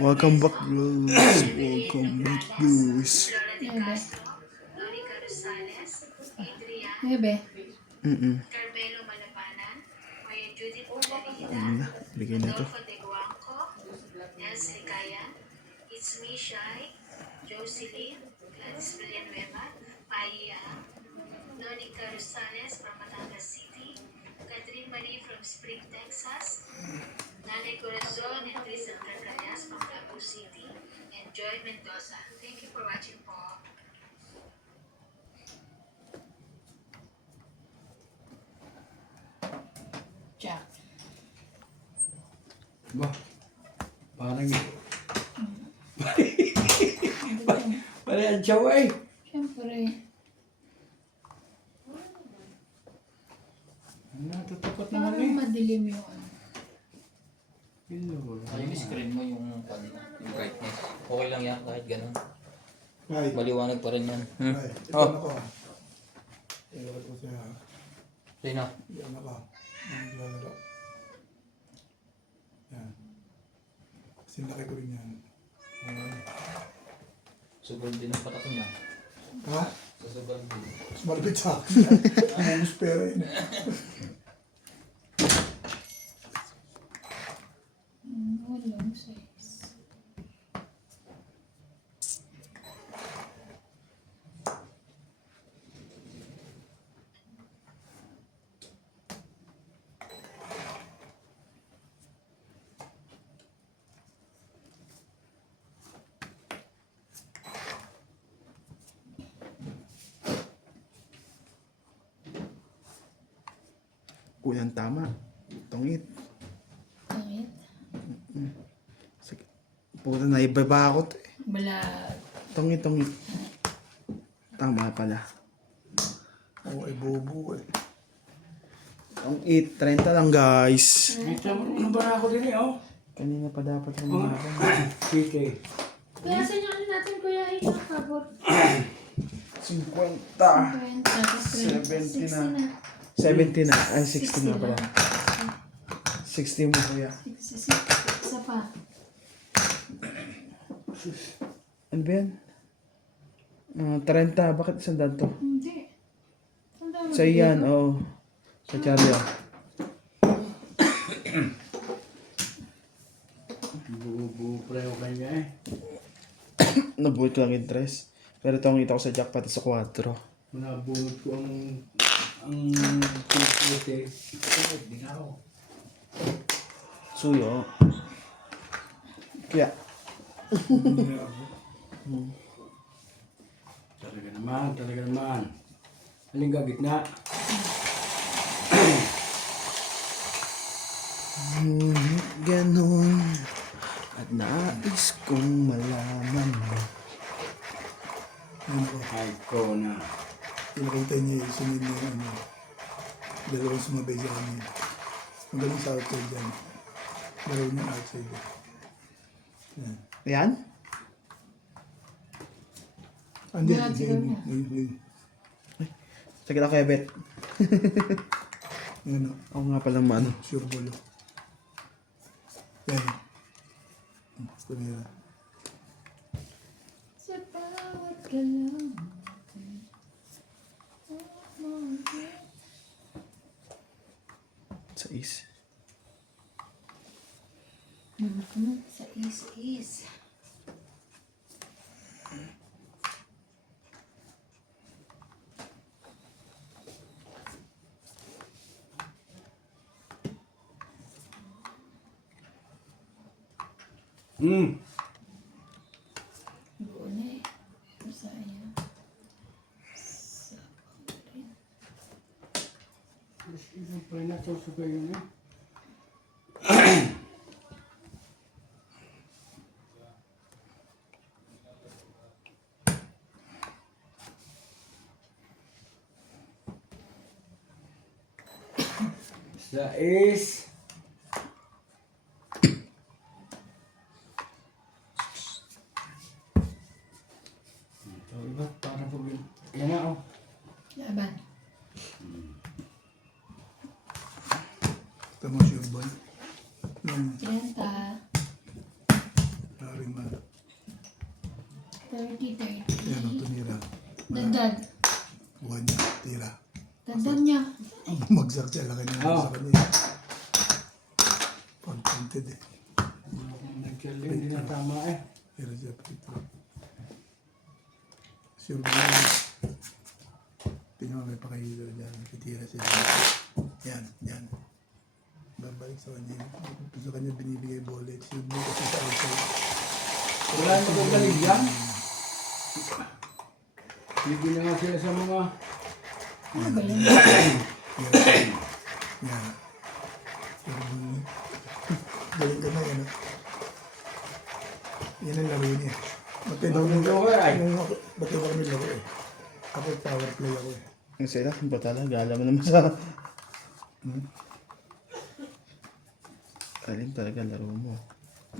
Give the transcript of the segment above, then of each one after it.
Welcome back, guys. Welcome back, guys. Bebe. Ano na? Bigay na to. It's me, Shai, Jocelyn, Gladys Villanueva, Paya, Monica Rosales from Batangas City, Catherine Marie from Spring, Texas, Nanay Corazon and Tristan Carcayas from Davao City, and Joy Mendoza. Thank you for watching po. Jack. Ba? Parang parang ang tsawa eh. Siyempre. Natutukot naman Parang eh. madilim yung ano. Hello. Yung screen mo, yung brightness. Okay lang yan kahit ganun. Ay, Maliwanag pa rin yan. ay, ito Oh. na ko. Iwan ko siya. Sino? Yan ako. Naglalaro. Yan. Sinlaki ko rin yan. Sugal din ang patak niya. Ha? Susugal din. Mas malapit sa akin. Ang pera yun. Walang size. Kulang tama. Tungit. Pangit. Sige. Puta na ibaba ako to eh. Balat. Tungit. Tama pala. Oo, ay bubu eh. Tungit. 30 lang, guys. Dito ano ba ako din eh oh. Kanina pa dapat Oh. naman ako. Sige. Kaya sinyalan natin kuya ay nakabot. 50. 20. 70 na. 70 na. Ay, 60 na pala. 60 mo, kuya. 66. Isa pa. Ano ba yan? 30. Bakit isang daan to? Hindi. Tanda mo Sa iyan, oo. Sa Charlie. Bubu preo kanya eh. Nabuhat ko lang interest. Pero tungit ako sa jackpot sa 4. Nabunod ko ang puti. Hindi na ako. Suyo. Kaya, Hindi ako. Talaga naman. Aling ka gitna. ngunit ganun at nais kong malaman mo. Yan ako. Ay ko na. Pinakita niya yung sunod niya yung ano. Dalawang sumabay sa amin. Magaling sa outside dyan. Dalawang yung outside. Yan. Ayan? Andi, Grabe yan. ka na. Sige na kaya, Bet. Yan o. Ako nga palang maano. Sure bolo. Yan. Ito na yan. Sa bawat galaw. Sa is. Sa is. Buo na eh. Sayang. Sa pangrin. Isang pa na susugay yun eh. Sa is ito iba para po yan na oh. Laban. Ito mo sure ball. 30. rin ma. 30, Yan ang 30. tumira. Dagdag. Buwan niya, tira. Dagdag niya. Ang bumagsak siya, laki niya Oo. sa kanya. Pag-counted eh. Nagkaling, hindi na tama eh. Pero siya Petro. Sure ba yun? Tingnan mo may pakahilo dyan. Kitira siya. Yan, yan. Babalik sa kanya. Sa kanya binibigay bullet. Sure mo kasi sa outside. Wala na kong galing yan. Hindi na nga sila sa mga... Ano ba yun? Yan. Yan. Sure mo. Galing ka na yan. ah. Yan ang laro niya. Batay daw Ang joker ay. Batay daw kami laro eh. Ako power play ako eh. Ang sila, ba talaga? Alam mo naman sa... Hmm? Alim talaga laro mo.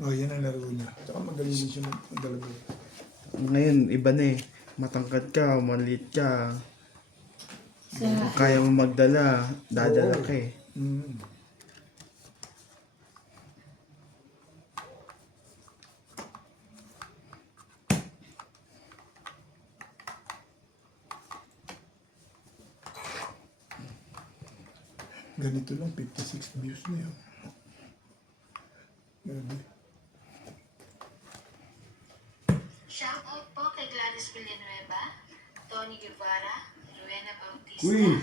Oh, yan ang laro niya. Tsaka magaling din siya magdalago. Ngayon, iba na eh. Matangkad ka, maliit ka. Sa Kung kaya mo magdala, dadala ka eh. Mm. Ganito lang, 56 views na yun. Grabe. Shoutout po kay Gladys Villanueva, Tony Guevara, Rowena Bautista, Queen.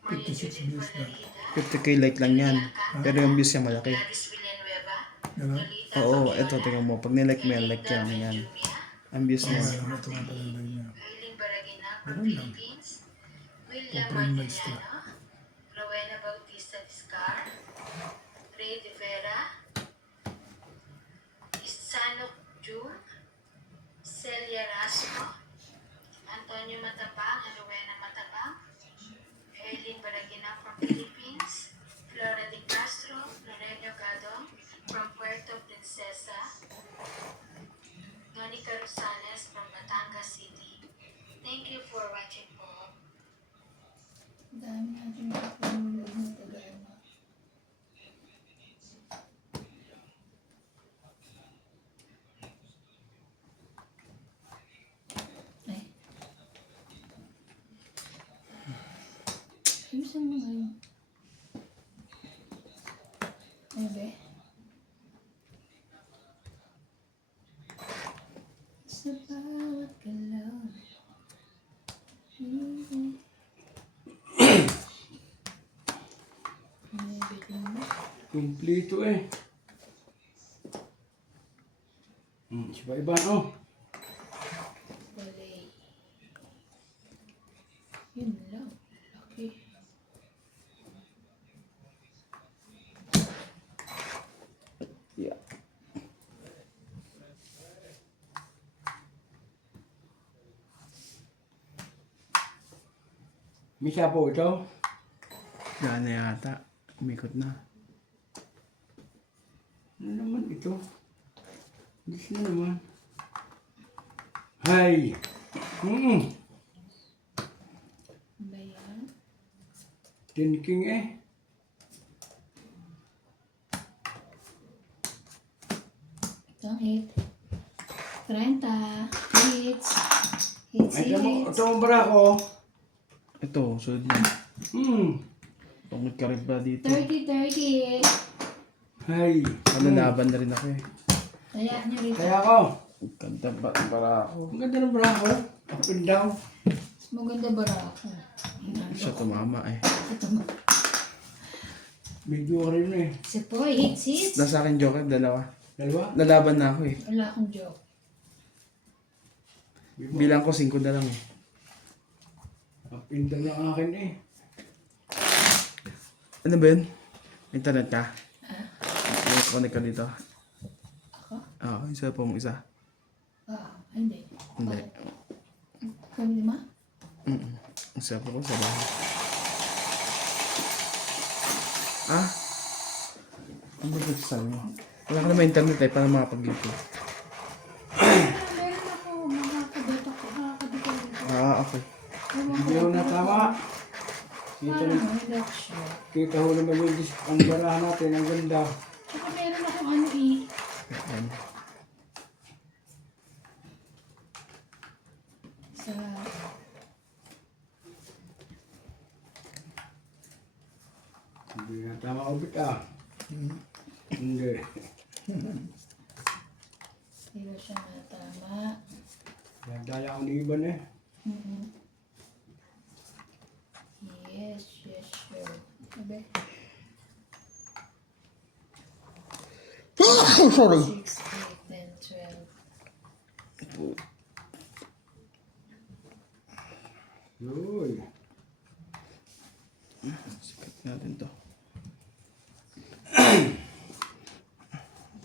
Maria 56 Judith views na. Valerida, 50k like lang yan. Pero yung views niya malaki. Gladys Villanueva, Ano? Lolita Oo, Fabiola, eto, tingnan mo. Pag nilike mo yan, like yan, Darwin yan. Jumia, Ang views niya. Ano ito nga pala yung niya. Aileen Baragina from Ganun lang. Philippines, William Open mics to. Martiniano, Rowena Bautista Discar, Ray De Vera, Isanok June, Celia Rasmo, Antonio Matabang, and Rowena Matabang, Aileen Baragina from Philippines, Flora De Castro, Lorenzo Gadong from Puerto Princesa, Monica Rosales from Batangas City. Thank you for watching po. dami natin napapanood na Tagalog. Ay. Ayusin mo ngayon. Ano ba? Sa bawat galaw. Kumplito eh. Iba-iba no. Balay. Yun lang. Laki. Yeah. Misa po ito. Gana yata. Umikot na. Ano naman ito? Gusto na naman. Hay! Ba yan? Thinking eh. Ito ang hit. 30. Hits. Hits, Ay, hits. ito ang barako. Ito, sunod na. Tungkol ka rin ba dito? 30. Hay! Ano, laban na rin ako eh. Kaya nyo rito. Kaya ako. Ganda ba para ako? Ang ganda ng barako. Up and down. Maganda bara ako. Siya tumama eh. Ito mo. Medyo rin eh. Si Poy, hits, hits. Nasa akin joker, dalawa. Dalawa? Nalaban na ako eh. Wala akong joke. Bilang ko 5 na lang eh. Up and down ng akin eh. Ano ba yun? Internet ka? Ah, May connect ka dito? ako? Oo, isa po mong isa. Ah, hindi. Hindi. Kami ma? Isa po ko sa bahay. Ah? Ano ba ito sabi mo? Wala ka naman internet eh, para makapag-YouTube. Meron ako. Makakabit ako. Makakabit ako dito. Ah, okay. Hindi ako natama. Kita, Paano mo? Hindi ako sure. kita ho naman yung ang barahan natin. Ang ganda. Tsaka meron akong ano eh. Ayan. Tama ka bit ah. Hindi. Pero siya nga tama. Dala ako ni Iban eh. Yes, sure. Sabi, Sorry. 6, 8, 10, 12. Uy. Sikat natin to.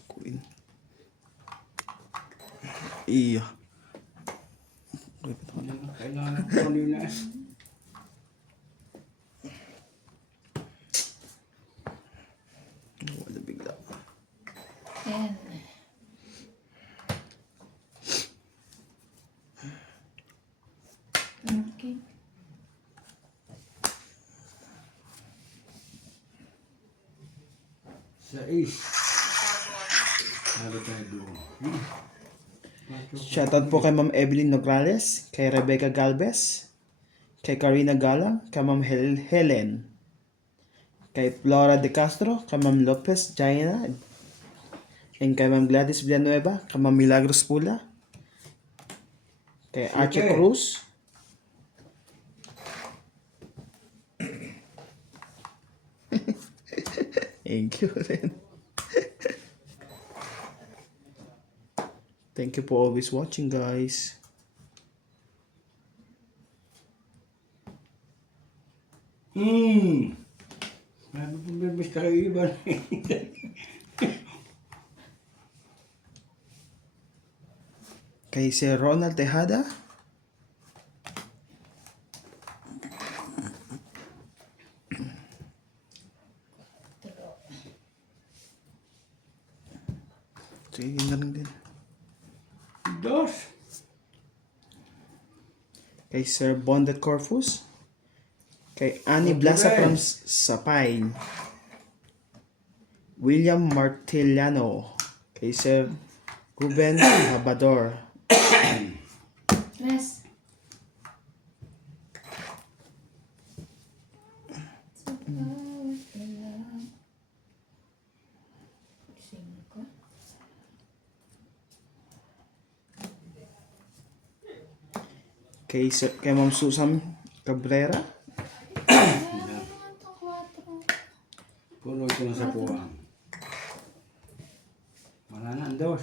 Queen. Iya. Kailangan ko kanina eh. Wala bigla. 10. Okay. Sais. Ano tayo doon? Shoutout po kay Ma'am Evelyn Nograles, kay Rebecca Galvez, kay Karina Galang, kay Ma'am Helen, kay Flora De Castro, kay Ma'am Lopez Jaina, and kay Ma'am Gladys Villanueva, kay Ma'am Milagros Pula, kay Archie Sige. Cruz, thank you rin. Thank you for always watching, guys. Ano pong bibis kay Iban eh. Kay Sir Ronald Tejada, sige, yun na lang din. Dos. Kay Sir Bondet Corfus, kay Annie Blasa from Sapay, William Martiliano, kay Sir Ruben Habador, Tres. Cinco. kay Ma'am Susan Cabrera, Puno ito na sa puwang. Wala na, ang dos.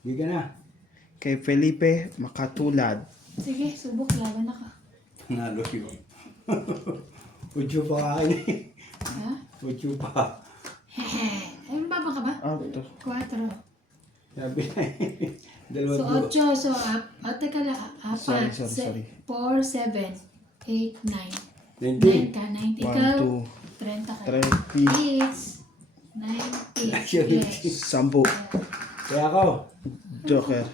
Bigyan na. kay Felipe Makatulad, Sige, subok. Laban na ka. Nalo yun. Udyo pa kain eh. Ha? Udyo pa. Hehe. Ay, mababa ka ba? ito, 4. Sabi na eh. Dalawa So, do. 8. So, teka lang. Sorry, 4, sorry. 4, 7, 8, 9. 19. 9 ka, 90 1, ka. 2, 30 ka. 3, 6, 90. Actually, Yes. 10, Kaya ako. Joker.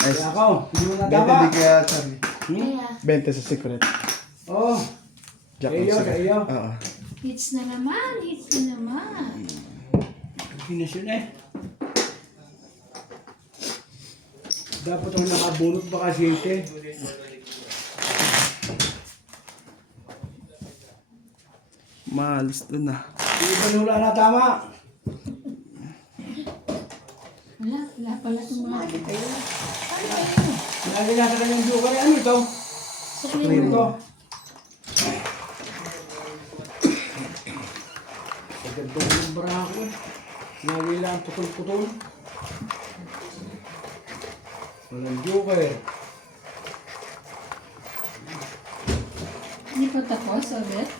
Ay, Kaya ako. Hindi mo 20 natama. di kaya sabi. Kaya, 20 sa secret. Oh. Jack Sa iyo, ng sa secret. iyo. Oo. hits na naman. Hits na naman. Pinisyon eh. Dapat ako nakabunot pa kasi ito eh. Maalis doon na. Hindi ba wala na tama? Wala pala itong mga. Ano ba yun? Lagi nasa kanyang joker. Ano ito? Suklin Ano mo. ito? Pagkantong ng barako eh. Lagi lang putol-putol. Walang joker. Hindi pa tapos, ulit?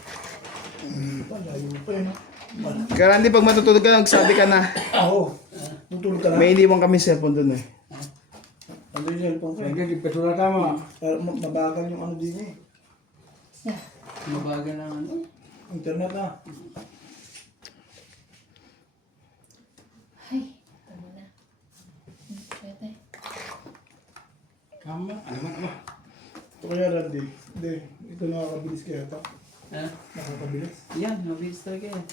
Layo pa yun. Kaya hindi pag matutulog ka, nagsabi ka na. Ako. Tutulog ka na. May iniwan kami cellphone doon eh. Ano yung cellphone ko eh. Lagi di pa ito na tama. Mabagal yung ano din eh. Yeah. Mabagal na ano. Internet na. Ay, tama na. Pwede. Tama. Ano man ba? Ito kaya Randy. Hindi. Ito nakakabilis kaya ito. Ha? Nakakabilis. Yan, mabilis talaga yan.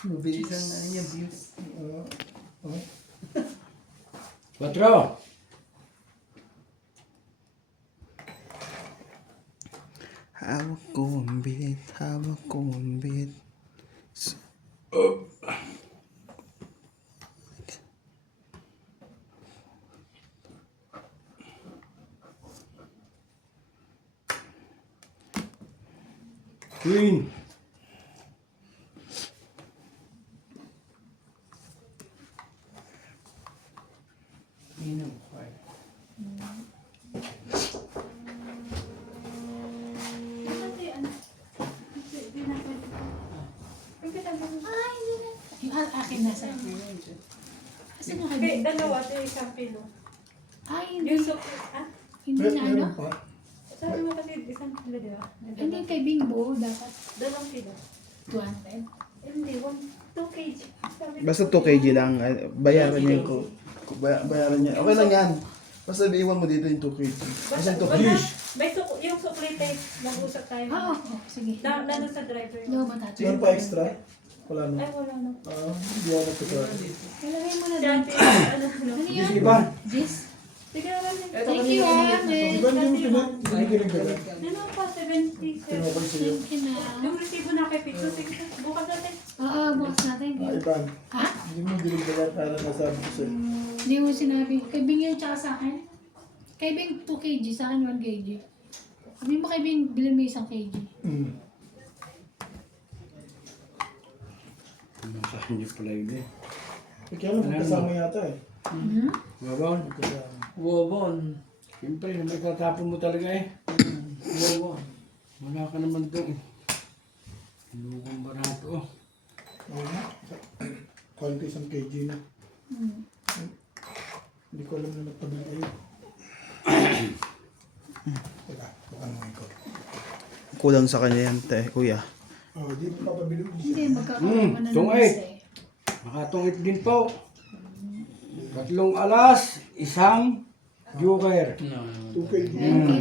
Mabilis ang ano niya, views. Okay. 4. Hawak ko ang bilit, hawak Queen. Inom. Kasi ano? Hindi na pwede. Pwede tayo. Ay, hindi na. Yung akin nasa. Kasi nga Okay, kami. dalawa, ito isang pilo. Ay, hindi. Yung suki, ah? Hindi na ano. Meron pa. Sabi mo kasi isang kilo, di ba? Hindi kay Bingbo, dapat 2 kilo. 200. Hindi, 2 kg. Sabi ko, Basta 2 kg lang. Bayaran niya ko. Bayaran niya. Okay lang yan. Basta iwan mo dito yung 2 kg. Basta 2 kg. May yung suklite, nag-usap tayo. Oo, sige. Nandun sa driver. No, matatu. Meron pa extra? Wala na. Ay, wala na. Hindi ako nagtuturo. Ilagay mo na Si din. ate, ano, Ano yan? Iban. Jis? Sige naman. Thank you, Amen. Iba hindi mo pinag-giling ka lang. Ano pa, 77. Tinukol sa'yo. Thank you na. Yung resibo na kay Pito, sige, bukas natin. Oo, bukas natin. Iban. Ha? Hindi mo giling ka lang para nasabi ko sa'yo. Hindi mo sinabi. Kay Bing yan tsaka sa akin. Kay Bing 2 kg, sa akin 1 kg. Sabi mo kay Bing, bilhin mo 1 kg. Sa inyo pala yun eh. Kaya lang, magkasama yata eh. Hmm? Wabon. Magkasama. Wobon. Siyempre, may tatapon mo talaga eh. Wobon. Wala ka naman doon eh. Lukong barato oh. Oo nga. Call ko 1 kg na. Hmm. Hindi ko alam na nagpabili kayo. Wala, baka naman ko. Kulang sa kanya yan, kuya. Di mo papabili ko Hindi, siya. magkakaroon ka na ng tungay. isa eh. Makatungit din po. 3 alas, 1 joker. 2 kg.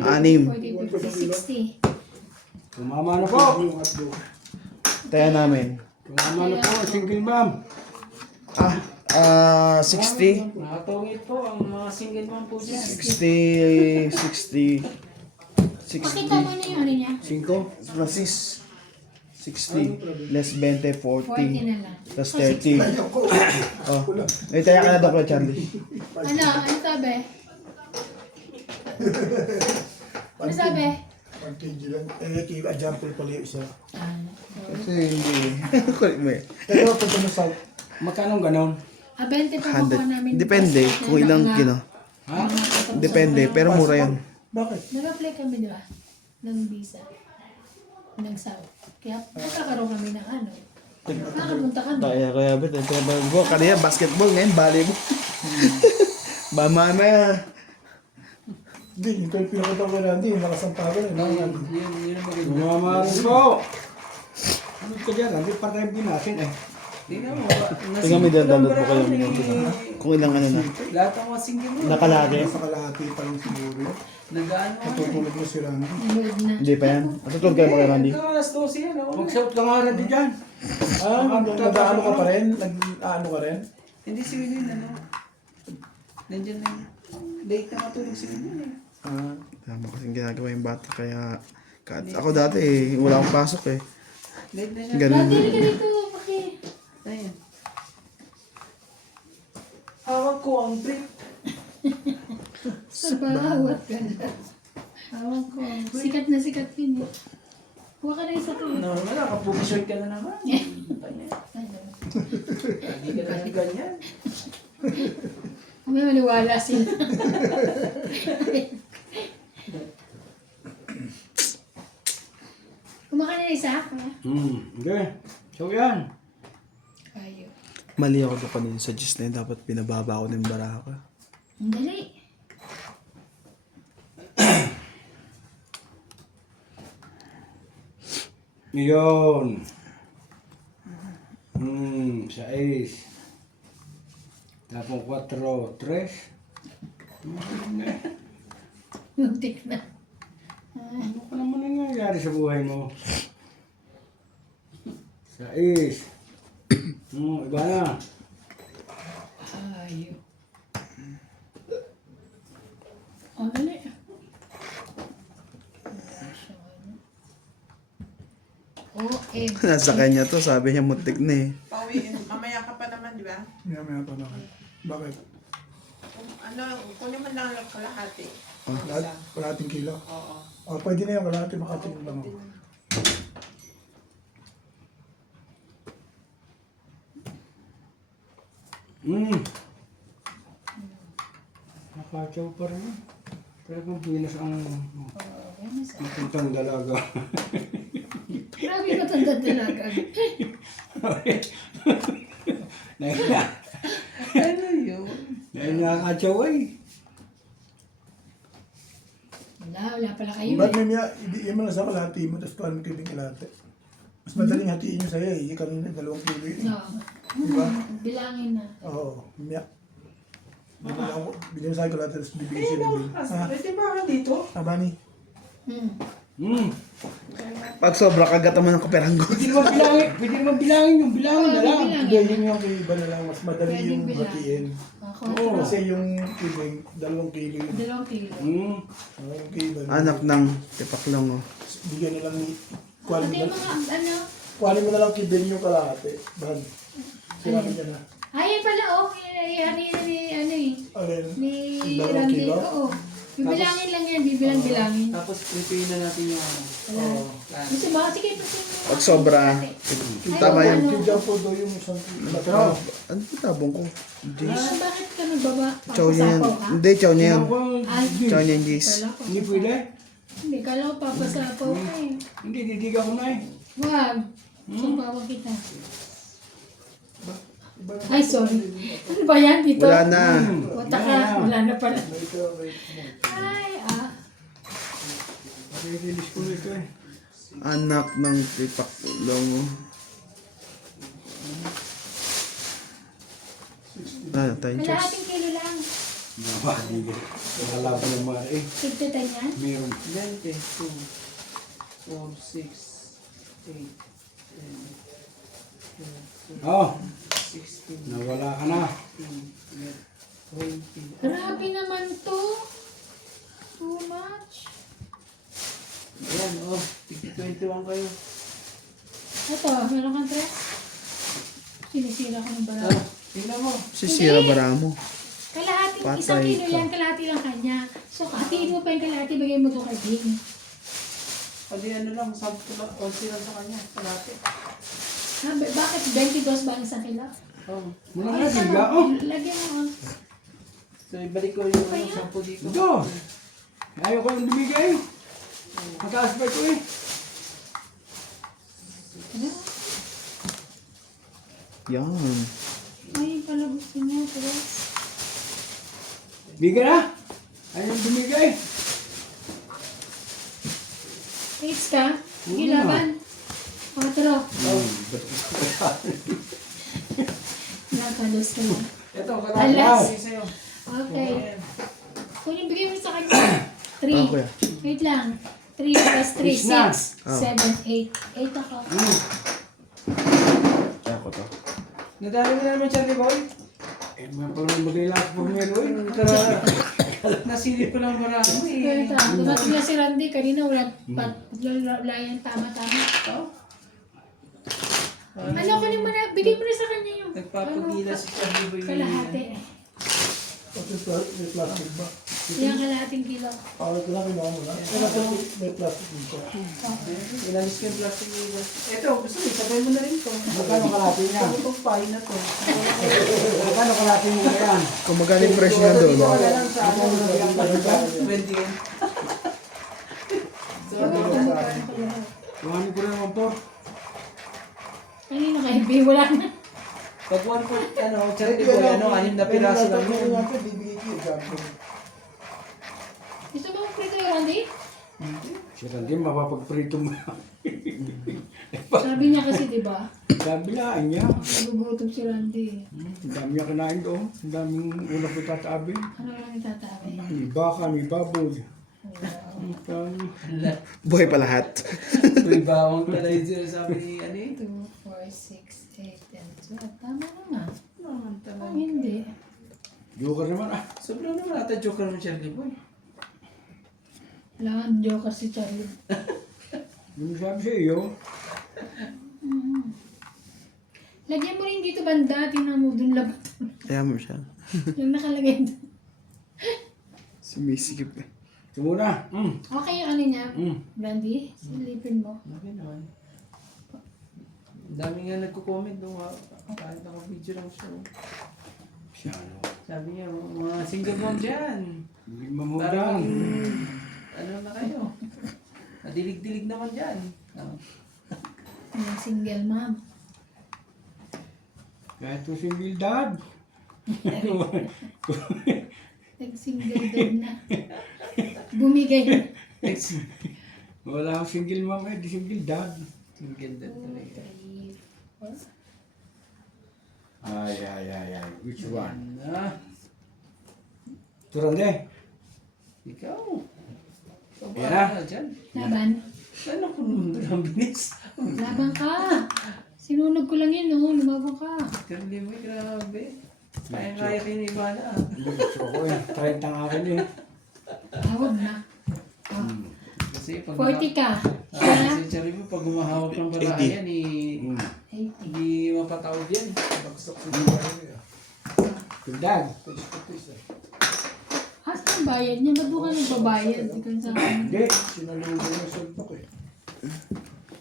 Anim. 40, 50, 60. Tumama na po. Yung hotdog. Taya namin. Tumama na po, single ma'am. 60. Nakatungit po ang mga single man po dyan. 60. 60. 60. Pakita mo na yung ano niya. 5. Francis. 60. Less 20, 40 40. na lang. Plus 30. Oh. May taya ka na daw, Kuya Charlie. Ano? Ano sabi? Ano sabi? 1 kg lang. Example pala yung isa. Kasi hindi. Kulit mo eh. Pero pag ano sa... Magkano ganon? 20 pa makuha namin. 100. Depende kung ilang kino. Ha? Depende, pero mura yan. Bakit? Nag-apply kami, di ba? Ng visa. Ng South. Kaya magkakaroon kami ng ano. Nakakapunta kami. Kaya bet, ito kanina basketball ngayon, volleyball. Ba mamaya. Hindi, yung kayo pinakita ko na hindi, nakasampagan eh. Yun ang maganda. Tumama rin po. Ano ka dyan? Hindi pa tayo binasin eh. Tingnan mo. Tingnan mo, dadalot mo kayo kung ilang ano na. Lahat ng mga single mo. Nakalagi. Nasa kalahati pa lang siguro. Nag-ano. Natutulog mo si Randy. Nanood na. Hindi pa yan. Matutulog kayo ba kay Randy? Alas 12 yan. Mag-shout ka nga rin din dyan. Nag-ano ka pa rin? Nag-ano ka rin? Hindi si William, ano? Nandiyan na yun. Late na matulog si William eh. Tama kasing ginagawa yung bata. Kaya, ako dati eh, wala akong pasok eh. Late na siya. Ganun Dili ka din. dito. Paki. Ayan. Hawak ko ang brick. Sabawat ka na. Awang ko. Sikat na sikat yun eh. Huwag ka na isa to. No, wala. Kapag-shirt ka na naman. Ano? Hindi ka na ganyan. May maniwala sila. Kumakain na isa? Okay. So yan. Kayo. Mali ako doon kanina sa gist na yun. Dapat binababa ako ng baraka. Ang dali. Yun. 6. Tapos 4, 3. Muntik na. Ano ka naman nangyayari sa buhay mo? 6. Iba na. Ayo. Ang dali. OM. Nasa kanya to, sabi niya muntik na eh. Pauwiin, mamaya ka pa naman, di ba? Maya pa naman. Bakit? Ano, kunin mo lang ang kalahati. Kalahating kilo. Oo. Pwede na yung kalahati, makatingin lang ako. Nakatsaw pa rin. Talagang pinas ang Yan na sa. matutang dalaga. Grabe matanda talaga. Nahiya. Ano yun? Nahiya nakakatsaw ay. Wala pala kayo Ba't eh. may miya, i mo na sa kalahati mo, tapos paano kayo yung kalahati? Mas madaling hatiin nyo sa'yo eh. Kanina 2 kilo yun. No. Diba? Bilangin na. Oo, miya. Bigyan mo sa akin kalahati, tapos bibigyan Eh, siya ng bill. pwede ba ka dito? Bani. Pag sobra, kagata mo ng kaperanggo. Pwede naman bilangin yung bilangin na lang. Hindi, yun yung iba na lang. Mas madali Pwedeng yung bilang. hatiin. Ako. Kasi yung tubig, 2 kilo yun. 2 kilo. Yung kilo. Anak ng tipaklong, oh. Bigyan na lang ni... Pati Kuhanin yung mga ano. mo na lang kibin yung kalahati. Ban. Sinabi niya na. Ayan pala oh. Ano yun ni ano eh. Alin? Ni 2 Randy. kilo? Oo. Bibilangin lang yan. Bibilang-bilangin. Tapos prepare na natin yung ano. Oo. Gusto ba? Sige, pati mo. Pag sobra, tama yan. Ano? Kidyan po daw yung isang kilo. Ano ba tabong ko? Jeez. Bakit ka nagbaba? Chow niya yan. Papasapaw ka? Hindi, chow niya yan. Ay, Chow niya yan, Jeez. kala ko. Hindi pwede. Hindi, kala ko papasapaw ka eh. Hindi, didiga ko na eh. Wag. Sumbawag kita. Ay, sorry. Ano ba yan dito? Wala na. Wata ka. Wala na pala. Ay, Release ko ito eh. Anak ng tipaklong, oh. Tayo, Diyos. kalahating kilo lang. Nabali. Nakalaban ng mga eh. Tigtitan yan. Meron. 20, 2, 4, 6, 8, 10, 11, Oh, 16, nawala ka na. 20. Grabe naman to. Too much. Ayan, oh. 21 kayo. Ito, meron kang tres? Sinisira ko ng Oh, barang. tingnan mo. Sisira bara mo. Kalahating, Patay 1 kilo ka. yan, kalahati lang kanya. So, hatiin mo pa yung kalahati, bigay mo to kay Ding. Pwede ano lang, 10 lang, 11 lang sa kanya. Kalate. Bakit 22 ba ang isang kilo? Oh. Muna nga, diga. Oh, Lagyan mo. So, ibalik ko yung ano, 10 dito. ito. Ayaw ko lang dumigay. Mataas pa ito eh. Ano? Yan. Ay, pala gusto niya, tres. Bigay na. Ayaw dumigay. Eights ka? Sige, laban. 4. Nakalos ka lang. Ito, kalate. Alas. Sa'yo. Okay. Kung yung bigay mo sa kanya, 3. kuya. Wait lang. 3 plus 3, Is na. 6, 7, 8. 8 ako. Ako to. Nadali mo na naman, Charlie Boy. Eh, mga pala mag-ilas po meron eh. Tara. Nasilip ko lang marami eh. Kaya dumating na si Randy. Kanina wala yung tama-tama. Ano ko naman na, bigay mo na sa kanya yung Nagpapagila si Charlie Boy. kalahati. May plastic ba? Yung kalahating kilo. Ito lang kinuha mo na. May plastic dito. Inalis ko yung plastic nila. Ito, gusto mo, sabay mo na rin ito. Magkano kalati niya? Sabi ko, pain na to. Magkano kalati mo yan? Kung magkano yung presyo na doon. Wala lang sa ano, 20 yan. Kuhanin ko rin naman po. Kanina kay B, wala na. Pag 1 point, ano, Charlie Boy, ano, 6 na piraso lang yun. Bibigay ko yung gamit. Gusto mo prito yung Randy? Siya hindi mapapagprito mo. Sabi niya kasi, di ba? Kabilaan niya. Nagugutom si Randy. Ang dami niya kinain doon. Ang daming ulam ko tatabi. Ano lang itatabi? May baka, may baboy. Ang dami. Buhay pa lahat. May bawang talay dyan, sabi ni, ano eh. 2, 4, 6, 8, and 12. Tama na nga. Naman Oh, talaga. hindi. Joker naman ah. Sobrang naman ata joker mo, Charlie Boy. Wala kang joker si Charlie. Yung sabi sa iyo, Lagyan mo rin dito banda, tingnan mo dun labat. Kaya mo siya. Yung nakalagay doon. Sumisikip eh. ito muna. Okay yung ano niya, Randy? Silipin mo. Okay naman. Ang dami nga nagko-comment doon, kahit naka-video lang siya. Siya, ano. Sabi niya, mga single mom dyan. Hindi Parang, mamudang. ano na kayo? Nadilig-dilig naman dyan. Yung single mom. Kahit po single dad. Nag-single dog na. Bumigay na. Wala akong single mom eh, di single dad. Single dad talaga. Ay. Which one? Ah, Turande. ikaw. Ikaw Yan na. ba dyan? Laban. Ano kung ang bilis? Laban ka. Sinunog ko lang yun, no? Lumabang ka. Karli mo, grabe. Kaya kayo ni Ivana. Gusto ko eh. 30 ang akin eh. Tawag na. Kasi pag 40 ka. kasi sabi mo, pag humahawak ng barayan, Hmm. 80. hindi mapatawag yan. Bagsak sa bahay ah. Dad. Face-to-face eh. Asa ang bayad niya? Ba't mo ka nagbabayad? Ikaw sa akin. Hindi. Sinalubong yung sultok eh.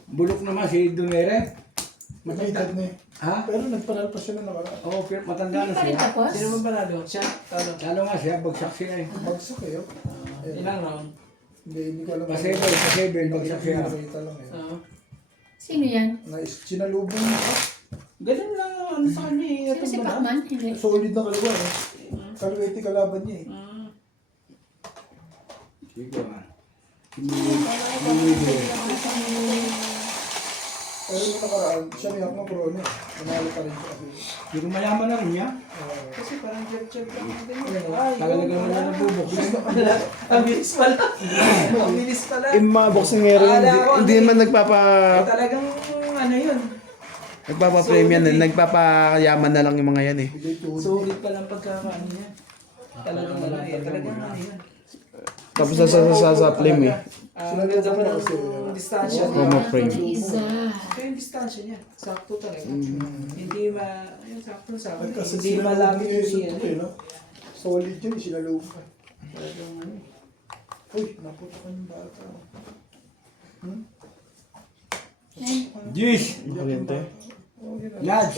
Bulok naman si Dunere. May edad na eh. Ha? Pero nagparal pa siya na nakaraan. Oo, pero matanda na Hindi pa rin siya. tapos? Sino man panalo? Siya? Talo? Lalo nga siya, bagsak siya eh. Bagsak eh. Oh. Ilang round? Hindi ko alam. Pa-7, bagsak siya. Nakita lang eh. Oo. Sino yan? Sinalubong niya. Ganun lang ang ano sa kanya eh. Sino si Pacman? Hindi. Solid na kalaban eh. Kalwete kalaban niya eh. Sige nga. Pero nung nakaraan, siya niyak ng corona eh. Manalo pa rin siya. Pero mayaman na rin niya. Kasi parang jeb-jeb lang ang ganyan. Talaga naman na nabubok. Ang bilis pala. Ang bilis pala. Yung mga boksingero, hindi naman Talagang ano yun. nagpapa-premium, nagpapayaman na lang yung mga yan eh. Bigay tuhod. Sulit pa lang pagkakaano niya. Talagang malaki. Talagang ano yan. Tapos sa film eh. Ang ganda pa ng distansya niya. Promo frame. Isa. Ito yung distansya niya. Sakto talaga. Hindi yung sakto. Kasi Hindi sinalubong malapit niya yung hindi sultok ano. eh. No? Solid yun eh. Sinalubong ka. Talagang ano. Uy, naputo ka yung bata. Jeez! Makuryente. Lads!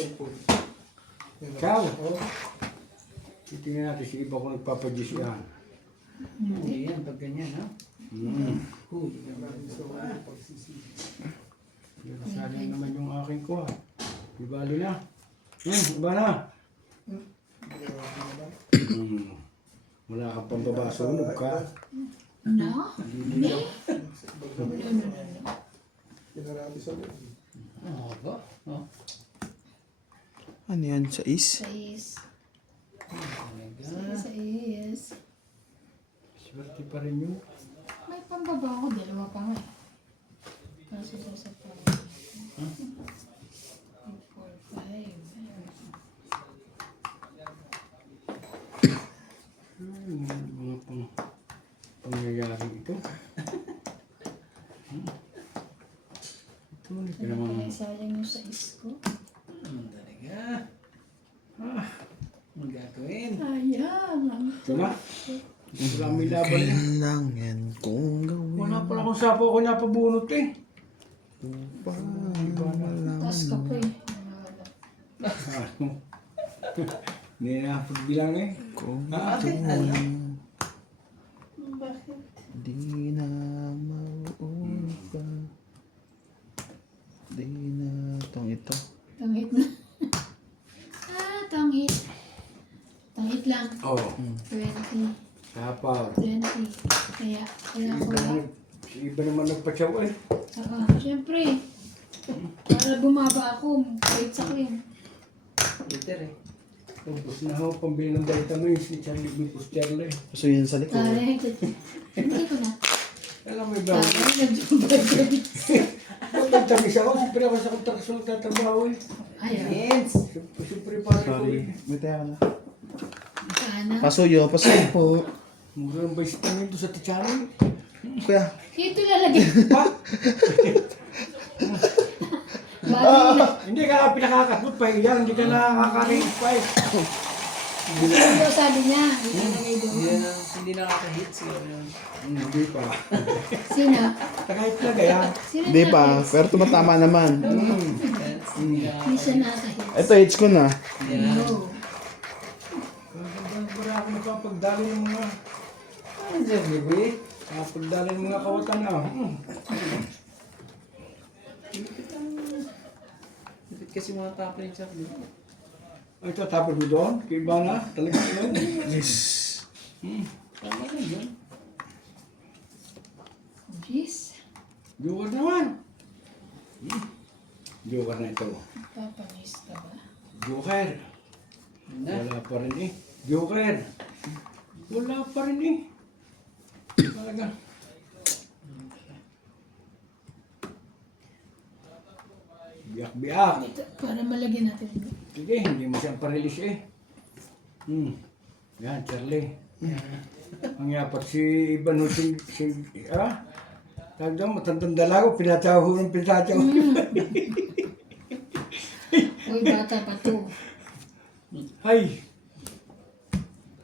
Ciao! Oh, Titingnan natin si iba kung nagpapajis yan. Hindi yan. Pag ganyan ha. Sayang naman yung aking ko ha. Ibali na. Iba na. Wala ka pang babasunog ka. No? Me? pinarami sa loob. Oo ba? Oh. Ano yan? Sa is? Sais. Oh my God. Sais. Swerte pa rin yun. May pambaba ako. Dalawa pa nga eh. Kaso sa pa. 4, 5. Mga pangyayari ito. Ito, hindi naman. Kaya sayang yung sais ko. Talaga. Ang gagawin. Sayang. Ito na. Marami laban na. Kailangan kong gawin Wala pala kung sapo ako napabunot eh. Taas ka pa eh. Ano? Hindi na pagbilang eh. kung Akin, ano? Bakit? di na mauuwi pa. Di na ito. Tangit na. Tangit. Tangit lang. Oo. 20. Sapaw. 20. Kaya ako lang. Si iba naman nagpatsaw eh. Siyempre. Para bumaba ako. Wait sa akin. Liter eh. Tapos na ako, pambili ng vitamins ni Charlie B. Pusterle. So yun sa likod. Kare. Hindi ko na. Alam mo ba? Kare. Nag-jump. Pag nagtamis ako, siyempre ako sa kontraksyon tatrabaho eh. Ayaw. Siyempre pare ko Sorry. eh. May tayo na. Sana. Pasuyo po. Mura ng vitamin to sa tichari. Kuya. Ito lalagay. Pa! Bagay na. Hindi ka pinakakasot pa iyan, hindi ka nakakarinig pa eh. Ito sabi niya. Ilalagay doon. Hindi nakaka-hit siguro yun. Hindi pa. Sino? Kahit na gaya. Sino Hindi pa, nakahits? pero tumatama naman. Hindi Hindi siya nakahits. Ito, hits ko na. Yeah. No. pagdali ng mga... Ano dyan, Bibi? Mga pagdali ng mga kawatan na. Lipit kasi mga tapo yung sabi. Ay, ito, tapos mo doon? Kay Ivana? Talaga yun? Yes. Tama na yun. Jeez. Joker naman. Joker na ito. Papanis ka ba? Joker. Wala pa rin eh. Joker. Wala pa rin eh. Talaga. Biyak-biyak. Ito, para malagyan natin. Sige, hindi mo siyang parilis eh. Yan, Charlie. Ang yapat si Ivan tawag daw, matandang dalago, pinatawa ng pinatawa. Uy, bata pa to. Hay!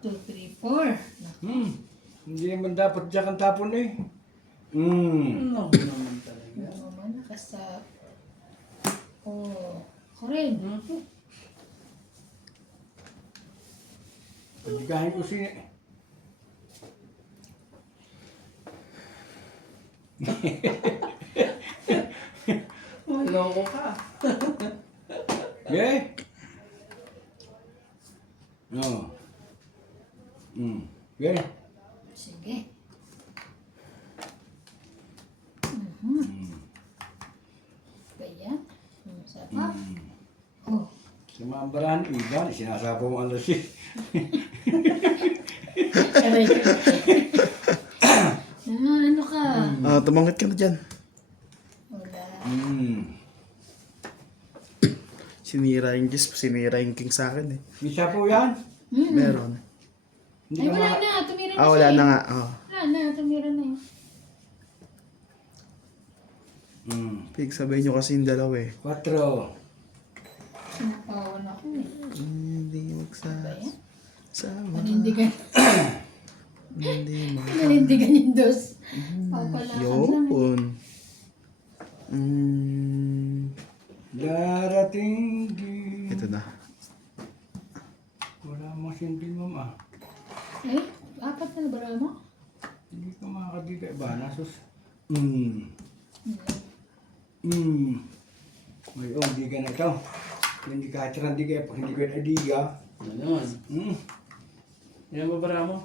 2, 3, 4. Hindi naman dapat dyan ang tapon eh. Ano naman talaga? Oo naman, nakasa... Oh, ako rin. Pagkahin ko si... Loko ka. Yeah? No. Yeah? Sige. Kaya, sapa. Oh, Sa mga barahan, Ivan, sinasapo mo alas eh. aray ka. Ano ka? Tumangkit ka na dyan. Wala. Sinira yung Jess, sinira yung King sa akin eh. May sapo yan? Meron. Hindi Ay, ka wala ma- na. Tumira na Wala siya na eh. nga. Wala na, tumira na eh. Pig, sabihin nyo kasi yung dalawa eh. 4. Sinapawan ako eh. Hindi Ba yan? magsasama. Panindigan. Hindi Panindigan yung dos. Papalakan lang eh. Yun. Darating din. Ito na. Wala mo sindi, mama. Eh, 4 na bara mo? Hindi ka makakadika iba. Nasus. May hindi ka na ito. Hindi ka hindi ka pag hindi ka nadiga. Ano naman? Yan ba bara mo?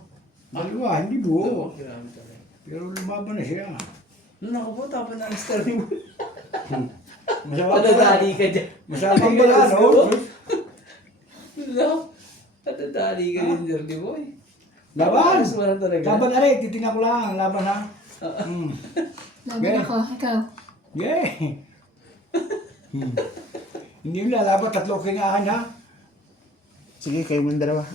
Dalawa, hindi buo. Grabe talaga. Pero lumaban na siya. Naku po, tapon na ang starting. Masama Patadali ka dyan. Masama ka na, no? No? Patadali ka din, Dirty Boy. Laban! Mas wala talaga. Laban na rin, titingnan ko lang. Laban ha. Laban Okay. ako, ikaw. Yeah! Hindi mo lalaban, 3 kingaan ha. Sige, kayo mong dalawa.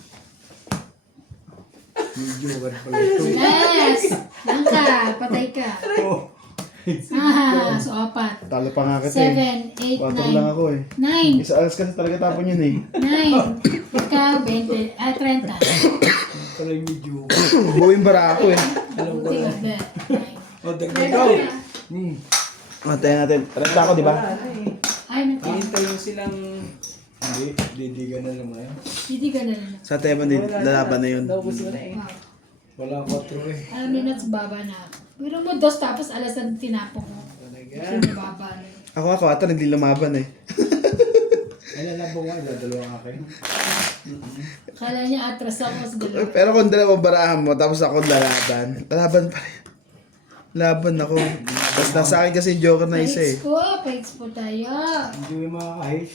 Medyo ba pala ito? Yes! Langka, patay ka. Oh. So 4. Talo pa nga kita eh. 7, 8, 4 lang 9. ako eh. 9. Isa alas kasi talaga tapon yun eh. 9. Ikaw, 20. 30. Pala yung medyo. Buwing bara ako eh. Buti ka, bet. 9. O, dagdag daw. Antayin natin. Renta ako, di ba? Wala na eh. Ay, nagka. Hihintay mo silang... Hindi, didigan na naman yan. Hindi ka na lang. Sa Teban din, lalaban na yun. Naubos mo na eh. Wow. Wala 4 eh. Alam niyo na sa baba na. Pero mo 2 tapos alas na tinapok ko. Talaga. Kasi nababa na. Ako, ata hindi lumaban eh. Ay, nalabo nga, dalawang akin. Kala niya atras ako sa dalawa. Pero kung dalawa barahan mo, tapos ako lalaban. Lalaban pa rin. Laban ako. Tapos nasa akin kasi yung Joker na isa eh. Paits po tayo. Hindi yung mga kahit.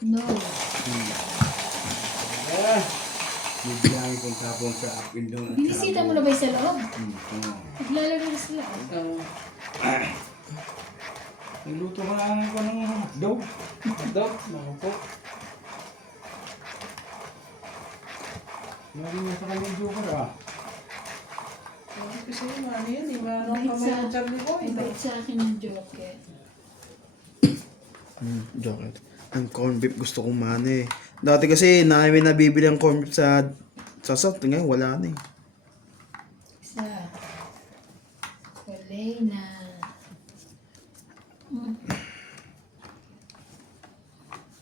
No. Bigyan kong tapon sa pindong at Binisita mo na ba yung sa loob? Oo. Naglalaro na sila. Oo. Nagluto ko lang ako ng hotdog. Dog, naku po. Lagi mo sa kanyang joker ah. Kasi yung ano yan, di ba? Ano Bait ka sa, mga Charlie Boy? bait sa akin yung joker. Joker. Ang corn beef gusto kong mana eh. Dati kasi namin nabibili ang corn beef sa South. Ngayon wala na eh. Isa. Kulay na.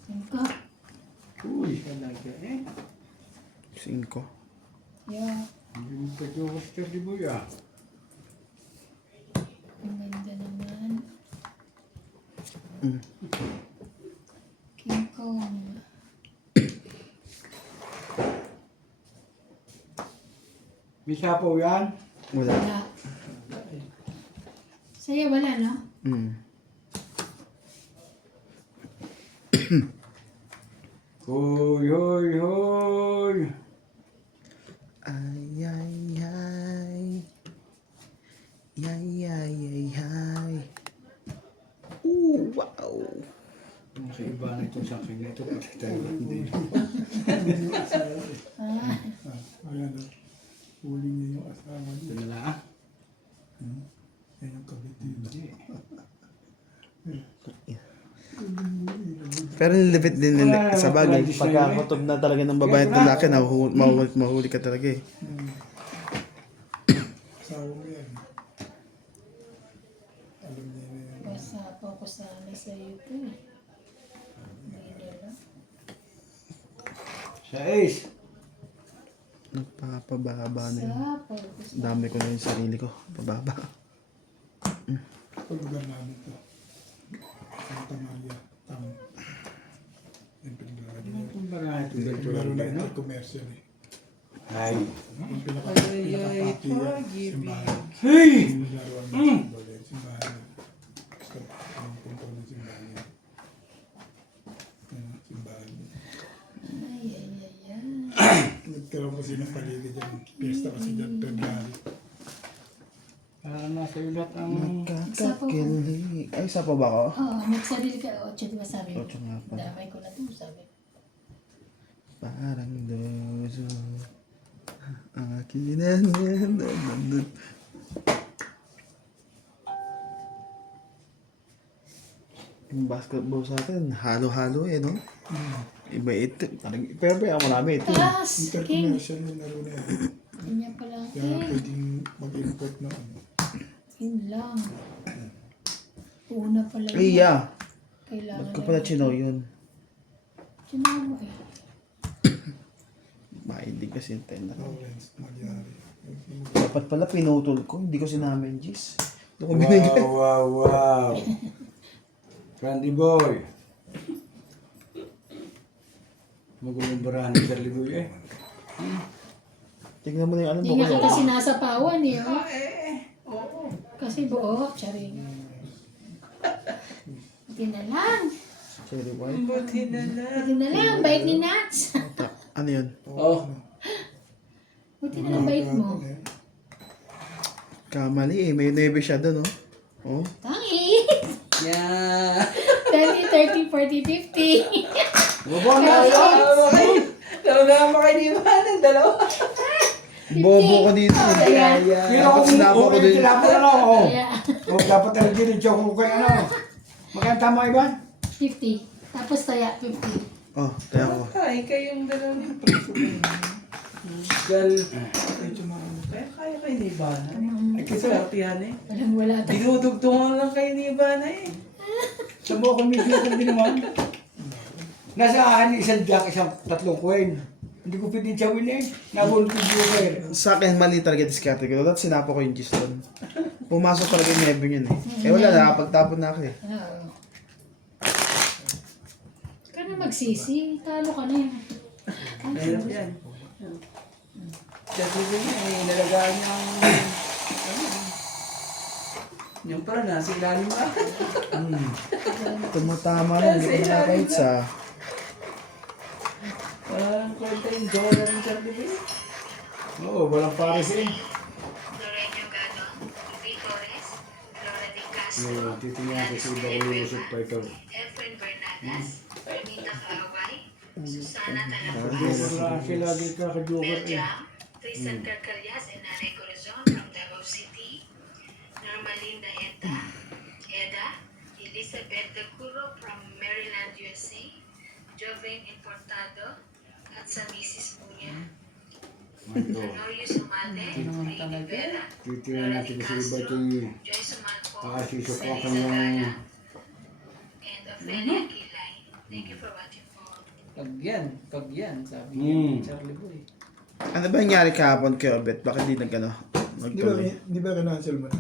Tingko. Uy. Talaga eh. 5. Yeah. Hindi mo pa ito ako sa Liboy ah. Ang ganda naman. Mm. King Kong. May sapaw yan? Wala. Wala. Sa'yo wala, no? Mm. Hoy, hoy, hoy! Ay, ay, ay. Ay, ay, ay, ay. Ooh, wow. Sa iba na ito sa akin na ito. Pati tayo hindi. Ah. Ayan o. Huli niya yung asawa Ito niya. na lang ah. Yan yung kabit dito. Pero nilipit din nila Wala sa naman bagay. pala design Pagka eh. kutob na talaga ng babae at lalaki, mahuli ka talaga eh. Asawa mo yan. Alam niya na yan. Pasapaw ko sana sa'yo ito eh. Hindi nila. Sa Ace. Nagpapababa na yun. Sapaw ko sana. Dami ko na yung sarili ko. Pababa. Pag lugar namin ito. Santa Maria. Tama. Yan pinaglalagay niya. Kung ba nga ito ganito Laro na lang no? intercommercial eh. Ay. Yung Ay, ay, pinakapati yan. forgive me. Simbahan. Hey! Yung laruan ng simbolo yan. Simbahan yan. Basta ang kontrol ng simbahan yan. Yan, simbahan yan. Ay, ay, ay, ay. Nagkaroon kasi ng paligid yan. Piyesta kasi dyan. February. Parang nasa ulat ang... Kakakilig. Ay, isa pa ba ako? Oo, nagsabi ka, 8 diba sabi mo? 8 nga pa. Damay ko na ito, sabi. Parang dozo. Akin na. Yung basketball sa atin, halo-halo eh, no? Iba ito. Pero ba marami ito. Taas! King! Intercommercial yung laro na yan. Ganyan pala, Kaya King. pwedeng mag-import na ano. Yun lang. Una pala Ay, yeah. Kailangan Ba't ka pala chino yun? Chino mo eh. Mahilig kasi yung tenda. Lawrence, magyari. Dapat pala pinutol ko. Hindi ko sinama yung G's. Doon ko binigay. Wow, wow, wow. Candy boy. Magulumbarahan ni Sir Liboy eh. Tignan mo na yung alam Hindi mo nga ko. kita sinasapawan eh. Oh. Oo. Kasi buo, charing. Buti na lang. Cherry white. Buti na lang. Buti na lang, bait ni Nats. Ano yun? Oh. Buti na lang bait mo. Kamali eh. May 9 siya doon, oh. Oh. Tangi! Yeah. 20, 30, 40, 50. Baba na yan! Talaga pa kayo di ba? Ng dalawa. Bobo ko dito. Ayan. Pero kung Sinapa ko din. tinapon na lang oh. Kaya, Oh, dapat talaga din yung choco ko kayo ano. Magkano tama Ivan? 50. Tapos taya, 50. Oh, kaya ko. Ay, kayong dalawa yung preso ko yun. Gal. Kaya kaya kayo ni Ivana. Ay, kisartihan eh. Walang wala tayo. Dinudugtungan lang kayo ni Ivana eh. Sa mo kung may sugar din naman. Nasa akin isang jack, isang 3 coin. Hindi ko pwedeng chawin eh. Nabulot ko sugar. Sa akin, mali talaga diskarte ko. Dapat sinapa ko yung G's doon. Pumasok talaga yung 9 yun eh. Eh wala, nakapagtapon na ako eh. Oo. Ka na magsisi. Talo ka na yan. Mahirap yan. Sabi ko niya, eh, inalagaan niya ang... Yung pala, nasa ilalim ba? Tumatama na, hindi ko nakakahit sa... Walang kwenta yung dollar ng sabi ko. Oo, walang pares eh. Lorenzo Gano, V. Torres, Flora de Castro, Yung titingnan ko sa iba ko lumusot pa ito. Efren Bernadas, Ermita Kaaway, Susana Joker Talapuas, lang sila dito ka Joker eh. Beljam, Tristan Carcalias and Nanay Corazon from Davao City, Normalinda Eda, Elizabeth Dacuro from Maryland, USA, Joven Importado, at sa Mrs. Bunya, Ito. Honorio Sumate, Lady Vera, Titingnan natin kung sa iba ito yung Joy Sumalpo, kakasisok ko Selena kanyang... Gala, and Ophelia Kilay. Thank you for watching po. Pag yan, sabi Hmm. ni Charlie Boy. Ano ba nangyari kahapon kay Obet? Bakit di Di ba, nagtuloy? di ba kinancel mo na?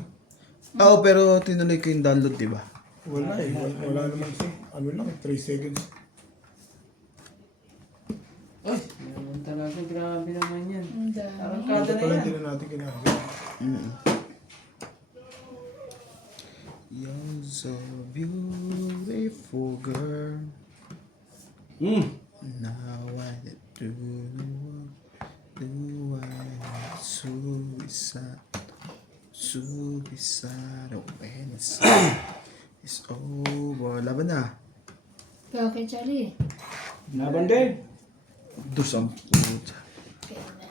Oo, pero tinuloy ko yung download, di ba? Wala eh. Wala naman siya. Ano lang, 3 seconds. Ay, naman talaga. Grabe naman yan. Ang dami. Arangkada Ito na pala yan. hindi na natin ginagawa. You're so beautiful, girl. Now I do suicide, when it's over. Laban na. Ikaw kay Charlie. Laban din. Dusang puta. Kaya na.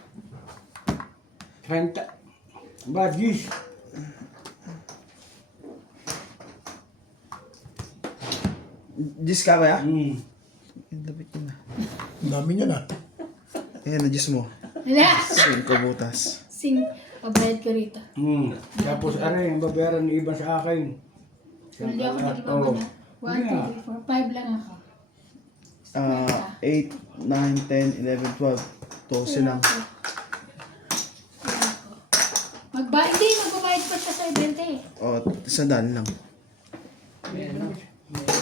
30. Badgis. Diyos ka ba ya? Hmm. Ang lapit yun na. Ang dami niya na. Ayan na, Diyos mo. Wala. 5 butas. Pabayad ko rito. Tapos aray, ang babayaran ni Iban sa akin. Hindi ako naglibaba na. 1, 2, 3, 4, 5 lang ako. 8, 9, 10, 11, 12. 12 lang. Hindi, magbabayad pa siya sa 20. O, 100 lang.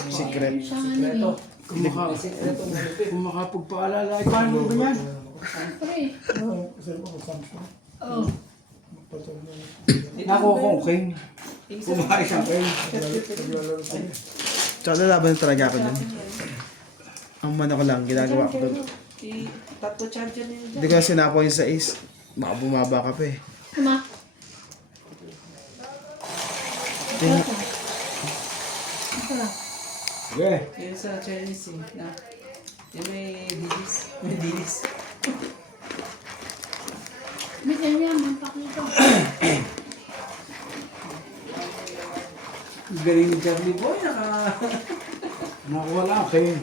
Secret. Siya nga nila. Kung makapagpaalala, ay paano ba yan? Siyempre. Kasi mo kung Samsung. Oo. Magpasal na. Nako kong king. Kumahay siyang king. Naglalaro sila. Tsaka lalaban na talaga ako dun. Ang mana ko lang, ginagawa ko dun. Tatlo champion yun. Hindi ko na sinapo yung sa ace. Baka bumaba ka pa eh. Kuma. Tingnan. Ito lang. Okay. Yung sa Chinese eh. Na. Yung may dilis. May dilis. May ganyan, mampak nito. Galing ni Charlie Boy. Nakuha lang king.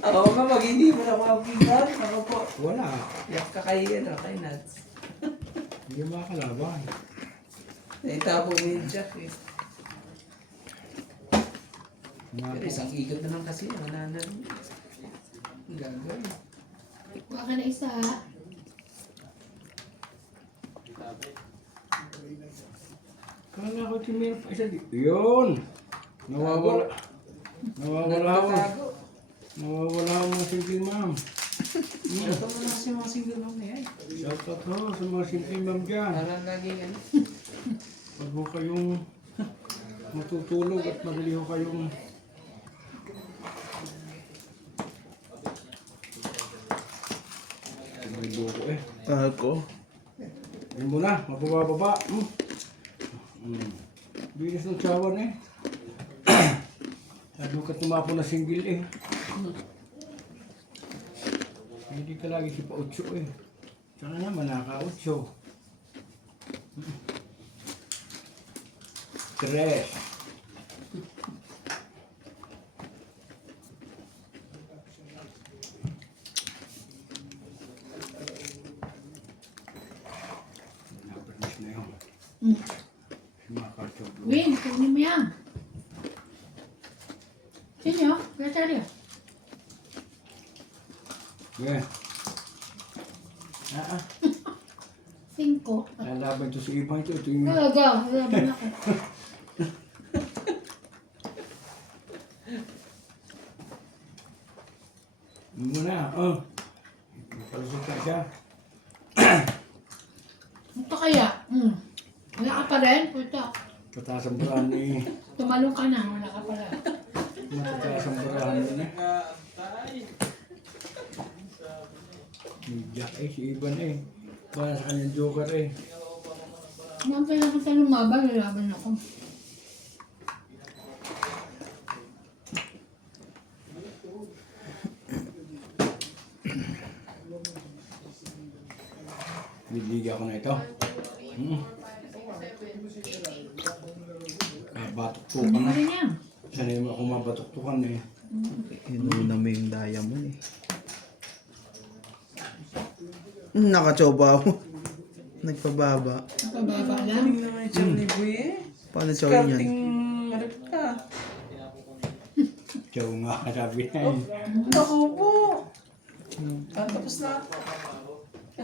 Oo nga, pag hindi mo na mapigyan. Ako po. Wala. Yak ka kay Nuts. Hindi makakalaban. Naitapon mo yung Jack eh. Pero isang ikot naman kasi. Wala na rin. Ang gagawin. Huwag ka na isa, ha? Kala ko tingin pa isa dito. Yun. Nawawala. Nawawala ako. Nagtatago. Nawawala ako mga single ma'am. Ito mo na kasi mga single mom na yan. Shout out ho sa mga single ma'am dyan. Parang laging ano. Pag ho kayong matutulog at madali ho kayong may buko eh. Ako. Yun mo na, mababa-baba. Bilis ng tsawan eh. Lalo ka tumapo na single eh. Hindi ka lagi si pa-8 eh. Sana naman naka-8. 3. Napanis na yun. Si mga kartog. Win, kunin mo yan. Sino? Kuya Charlie. Yeah. 5. Lalaban ito sa iba ito. Ito yung Talaga, laban ako. yun mo na. Palusot ka siya. Ito kaya? Wala ka pa rin? Puta. Pataas ang barahan ni... Tumalong ka na, wala ka pala. Matataas ang barahan ni... Si Jack eh, si Ivan eh. Para sa kanyang joker eh. Nang kailangan sa lumaban, lalaban ako. Niliga ko na ito. Batok-tukan Hindi na. ka rin yan. Sanay mo ako mabatok-tukan eh. Inuna mo yung diamond eh. Nakachoba ako. Nagpababa. Pababa lang. Galing naman yung Charlie Boy eh. Paano chawin yan? Starting ano ka. Tiyaw nga sabi na eh. Ako po. Tapos na ako.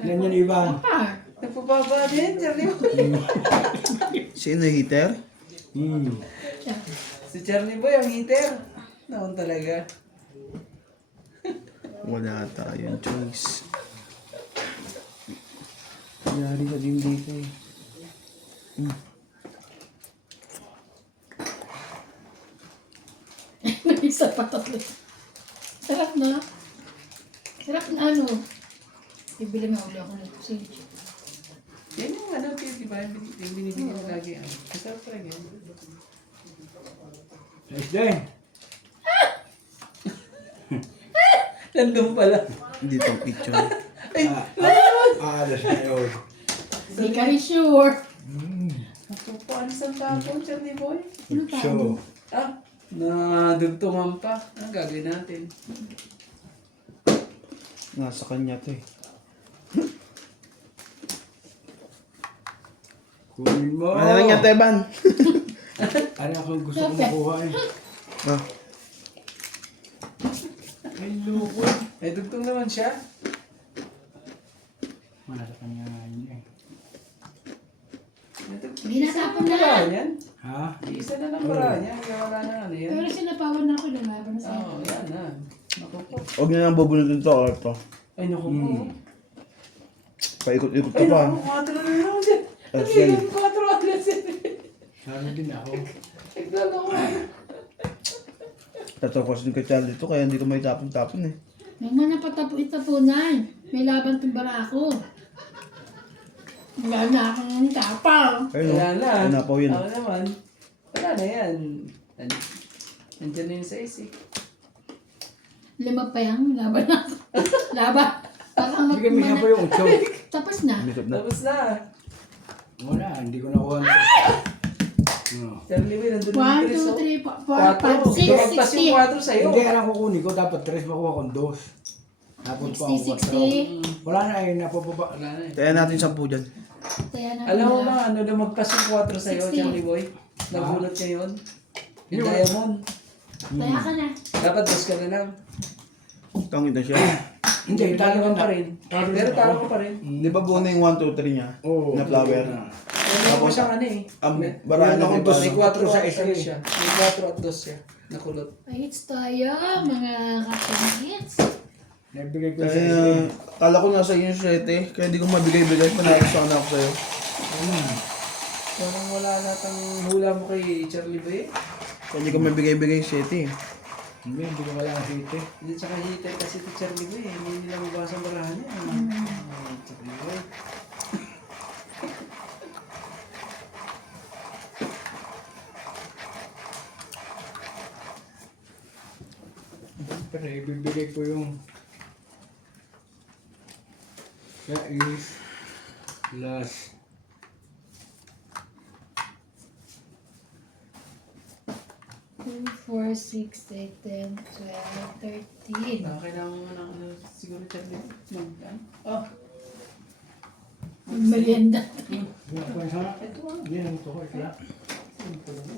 Yan yan, Ivan. Ah, Nagpababa din, Charlie Boy. Sino heater? Si Charlie Boy, ang heater. Naon talaga. Wala tayong choice. Nangyari ka din dito eh. isa pa tatlo. Sarap na. Sarap na ano. Bibili mo ulit ako ng sage. Yan yung ano, di ba? Yung binibigyan mo lagi. Masarap talaga yan. Nice din. Nandun pala. Hindi itong picture. Alas na yun. Hindi ka rin sure. Natupuan sa tapon, Charlie Boy. Ano pa? So, Ah, nadugtungan pa. Ang gagawin natin? Nasa kanya to eh. kunin mo. Ano lang yan, Teban? Ano akong gusto kong makuha eh. Ah, Ay, loko. Eh, dugtong naman siya. Wala sa kanya yun eh. Hindi natapon na. Paraan yan. Ha? Isa na lang paraan yan. Kaya wala na ano yan. Pero sinapawan na ako lumaban na sa'yo. Oo, yan na. Naku po. huwag niyo nang bubunutin to or to. Ay, naku po. Paikot-ikot ka Ay, pa. naku, 4 na lang dyan. Ah, Ano sige. yung 4 alas yan? Lalo din ako. Naglalawa. Tatapos din kay Charlie to kaya hindi ko may tapon-tapon eh. May mga napatapo-itapunan. May laban tong barako. Wala na akong tapang. Ayun Wala na. o. Napaw yun. Ako naman. Wala na yan. Nandiyan na yung sa isip. 5 pa yan. Laban na ako. Laban. Parang Hindi kami nga pa yung 8. Tapos na. Likod na. Tapos na. Wala, hindi ko nakuha nito. No. Charlie Will, nandun yung 1, Chris, 2, oh. 3, 4, 5, 6, Lumagpas yung 4 sa'yo. Hindi, alam ko kunin ko. Dapat 3 makuha kong 2. Tapos pa ako 60, 60. 4. Wala na eh, napababa. Wala na eh. Kaya natin 10 dyan. Kaya natin Alam mo na- ba, ano lumagpas yung 4 sa'yo, 60. Charlie Boy? Nabunot niya yun. Yung Yun. diamond. Kaya ka na. Dapat dos ka na lang. Tangin na siya. Hindi, Talo ka talo pa rin. Pero talo ka pa rin. Di ba buo na yung 1, 2, 3 niya? Oo. Na flower. Ano mo siyang ano eh. Baraan Meron na akong May ba? 4 sa sa isa isa eh. siya. May 4 at 2 siya. Nakulot. Ay, it's tayo, mga kapangits. Nabigay ko sa Kaya, kala ko nasa inyo 7 kaya hindi ko mabigay-bigay. Manayos ako na ako sa'yo. Parang wala lahat ang hula mo kay Charlie Boy. Kaya hindi ko mabigay-bigay 7 eh. Hindi ko wala nakita. Hindi tsaka hitter kasi si Charlie Boy. Hindi nila mabasa ang barahan niya. Charlie Boy. Pero ibibigay ko yung is plus 2, 4, 6, 8, 10, 12, 13. Kailangan mo ng ano, siguro Charlie Boy. Oh, Merienda. yung kwansa. ito ah. Yan ang ito ko. Kaya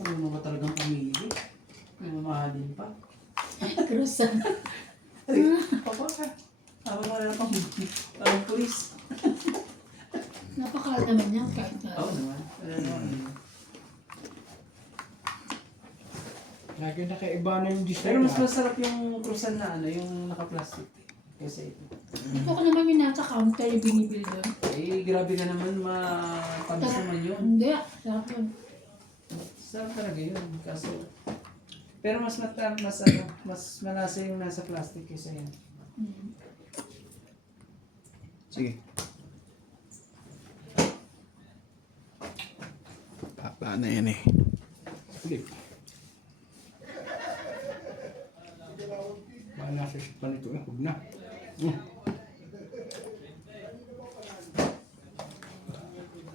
Ano naman talagang pamili. May mamahalin pa. Krusan. Papa ka. Tawag mo na pang parang pulis. Napakahal naman yan kahit na. Oo naman. Wala naman. lagi nakaiba na yung design. Pero mas masarap yung krusan na ano, yung naka-plastic. Kasi ito. Ito ko naman yung nasa counter yung binibili doon. Eh, grabe ka naman, matamis naman yun. Hindi, sarap yun. Sarap talaga yun. Kaso, pero mas malasa yung nasa plastic kaysa yan. Mm. Sige. Papa na yan eh. Flip. Baka nasa sipan ito eh. Huwag na.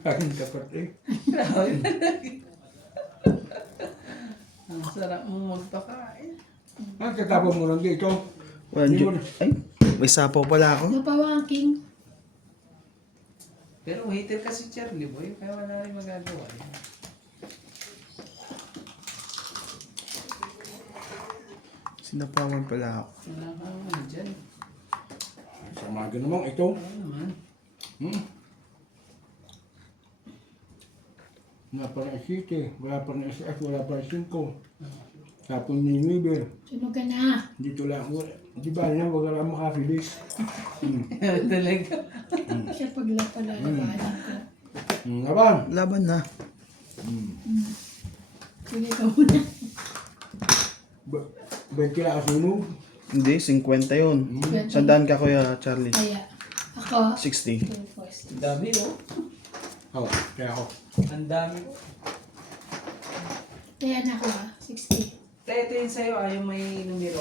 Kain ka pa eh. Ang sarap mo magpakain. Ang katapon mo lang dito. Wala dyan. Ay, may sapaw pala ako. Napawa ang king. Pero hater kasi Charlie Boy, kaya wala rin magagawa. Sinapawan pala ako. Wala kang ano dyan. Sa mga namang ito. Ano naman. Wala pa rin City, wala pa rin SS, wala pa rin 5. Tapos ni Nibe, Sunog ka na. dito lang, di ba na, wag lang makafilis. Talaga. Siya pagla palalabanan ko. Abang! Laban na. Sige ka muna. 20 lang sunog. Hindi, 50 yun. Sandaan ka, Kuya Charlie. Kaya, ako, 60. Ang dami, oh. Oo, kaya ako. Ang dami. kaya na ako 60. Ito yung sa'yo, yung may numero,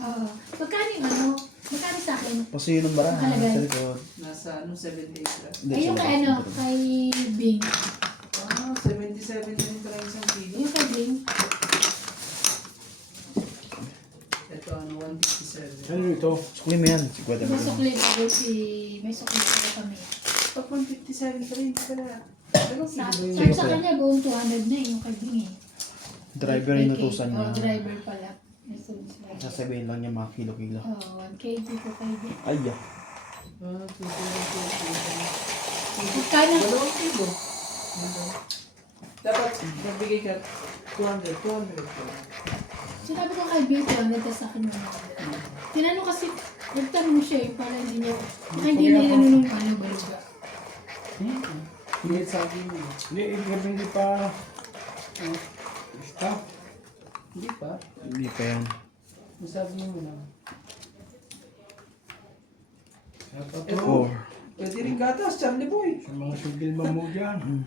Oo. Magkano yung ano? Magkano sa akin? Kasi yun ang bara. Nakalagay. Sa likod. Nasa 78 lang. Hindi, Ay, yung sa kay likod. ano? Kay Bing. 77 din pala isang kilo. Yung kay Bing. Ito, 157. Ano ito? Sukli mo yan. 50 May mo. sukli ako may sukli ako kami. Pag 157 pa rin pala. Ano Sa, kilo ba yun? sa kanya buong 200 na yung kay Bing eh. Driver yung nutusan niya. Oh, driver pala. May sukli sila. Sasabihin lang niya mga kilo-kilo. Oh, 1 kg ko kay Bing. Ay, ah. Magkano? 2 kilo. Dapat magbigay ka 200. Sinabi ko kay Bing 200 tapos sa akin 100. Tinanong kasi, nagtanong siya yung pala hindi niya, baka hindi niya nanunong ano, baluga. Hindi sa akin mo. Hindi pa. Stop. Hindi pa. Hindi pa yan. Masabi mo na. Four. Pwede rin gatas, Charlie Boy. Sa mga sugilman mo dyan.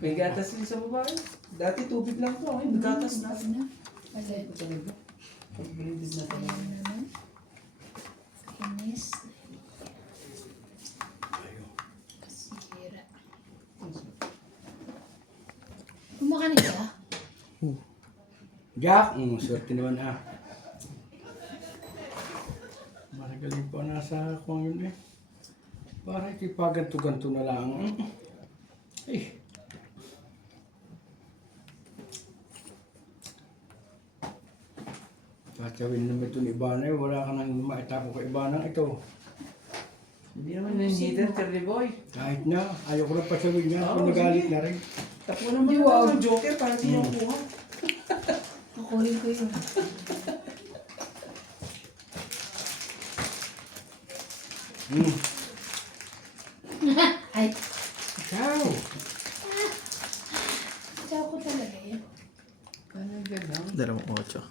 May gatas din sa babae. Dati tubig lang to. Ay, may gatas na. Ano? Wala. Ito talaga. Pag-blended na talaga. Ayan naman. Kinis. Kasira. Kumakanin ka? Jack! Swerte naman ha. Maragaling pa nasa kung yun eh. Para ikipaganto-ganto na lang. Eh. Tatawin naman ito ni Ibana eh. Wala ka nang maitapo kay Ibana ito. Hindi naman nandiyan, Charlie Boy. Kahit na, ayaw ko na pasawin niya. Oo, Pinagalit sige. na rin. Tapunan mo na lang ng Joker para hindi yung kuha. Kukunin ko yun. Ay, Ciao! tsaw ko talaga yun. Talaga lang. 2.8.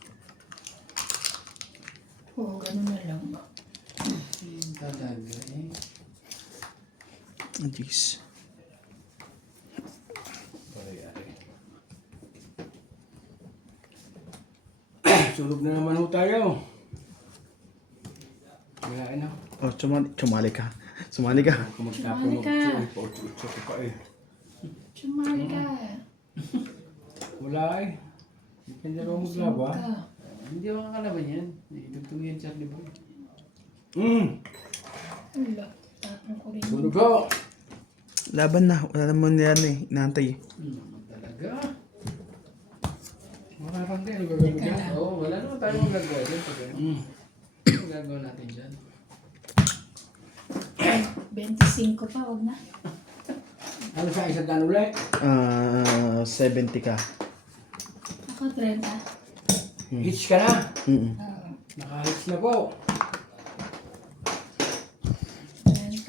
Oo, ganun na lang. Talaga eh. Jeez. Sulog na naman ho tayo. Wala na. Oh, sumali ka. Sumali ka. Kung magtapo Sumali ka. mag-utso ko pa eh. Sumali ka. Wala eh. Depende rin Sunog maglaba. ka. Hindi ako kakalaban yan. Idugtong yan, Charlie Boy. Wala. Tapon ko rin. Sunog ho! Laban na. Wala naman yan eh. Inaantay eh. Talaga. Mararang din. Ano gagawin dyan? Oo, wala naman tayo magagawa dyan. Pag ano gagawin natin dyan? 25 pa, wag na. Ano sa isang daan ulit? 70 ka. Ako 30. Hitch ka na. Mm-mm. Oo. Naka-hitch na po. 30.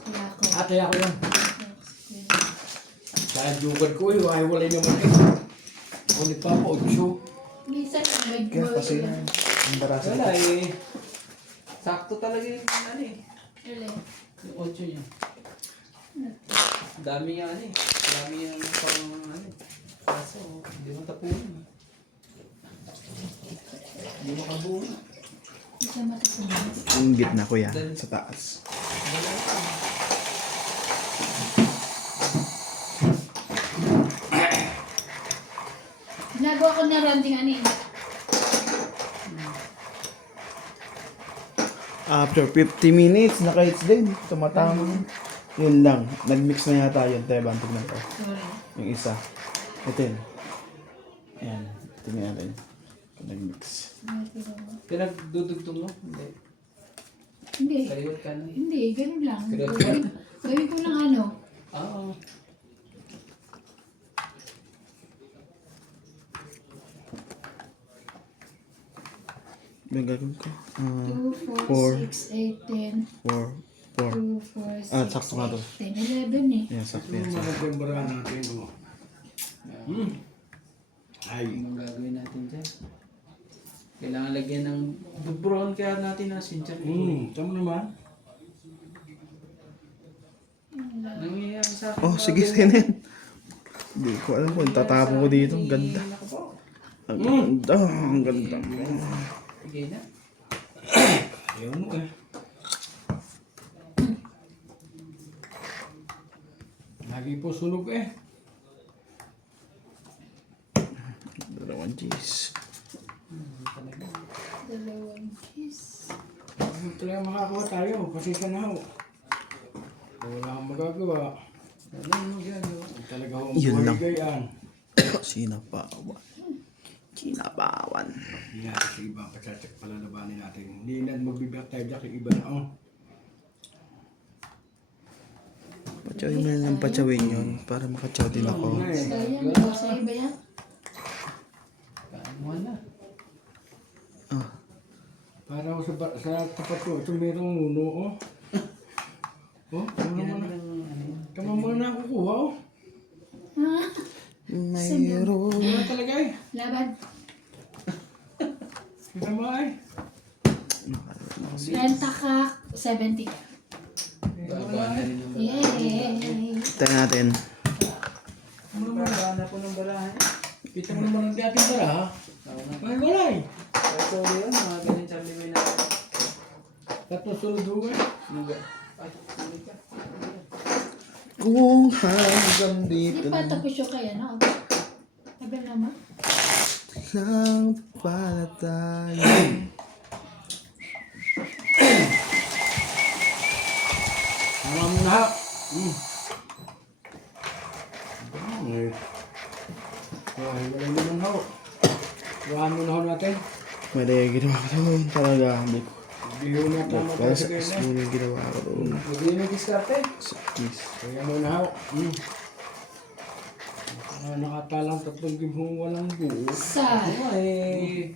Kaya ako. Ate ako yan. Dahil jugad ko eh. Wala naman eh. Ulit pa po. 8. Minsan, may Kaya kasi embarrassing. Wala eh. Sakto talaga yung ano eh. Yung 8 niya. Dami nga ano eh. Dami yung pang ano eh. Kaso, hindi mo tapunin. Hindi mo kabuhin. Isa matutunan. Yung gitna ko yan. Sa taas. Ginagawa ko na rounding ano eh. After 50 minutes, naka-hits din. Tumatama. Yun lang. Nag-mix na yata yun. Tayo bantog na to. Sorry. Yung isa. Ito yun. Ayan. Tingnan natin. Nag-mix. Pinagdudugtong mo? Hindi. Hindi. Kaliwat ka na. Hindi, ganun lang. Ganun. Gawin ko lang ano. Oo. May gagawin ko. 2, 4, Four. 6, 8, 10. 4. 4. 2, 4, 6, Ah, sakto nga to. 8, 10, 11 eh. Yan, sakto Yung yan. mga gambara natin, oh. Ay. Anong gagawin natin dyan? Kailangan lagyan ng brown kaya natin ng sinchar. Tama naman. Nangyayari sa akin. Oh, sige, Senen. Hindi ko alam kung tatapon ko dito. Ang ganda. Ang ganda. Ang ganda. Sige na. Ayaw mo eh. Lagi po sunog eh. Dalawang cheese. Dalawang cheese. Hindi talaga makakuha tayo. Kasi sa nahaw. Wala akong magagawa. Talaga akong Yun lang. buhay-gayan. Sinapawan. Sinapawan. Hindi natin sa iba. Patsatsak palalabanin natin. Hindi na magbibigay tayo dyan kay iba na. Oh. Patsawin mo na lang patsawin yun. Para makatsaw din ako. Sayang, ikaw sa iba yan. Paano na? Ah, Para ako sa tapat ko. Ito merong nuno. Oh. Oh, tama mo na. Tama mo na kukuha. Oh. Ha? mayroon. Wala talaga eh. Laban. Kita mo ay. Renta ka, 70 ka. Babaan na rin ng balahan. Yay! Tayo natin. Babaan na po ng balahan. Kita mo naman ang dating para ha. May walay. So yun, mga ganyan Charlie Boy na. Tatlo sunod doon eh. Ay, sulit ka. Kung hanggang Hindi dito pa tapos yung kaya, no? Sabi naman. lang pala tayo. Tama mo na ha. Wala naman ho. Kuhaan mo na ho natin. Mali yung ginawa ko doon. Talaga, hindi ko. Hindi ho na tama Kaya talaga sa yun eh. yun yung ginawa ko doon. Hindi na diskarte. Sa kiss. Kaya mo na ho. Nakatalang 3 gibong walang buo. Sa. Ano eh.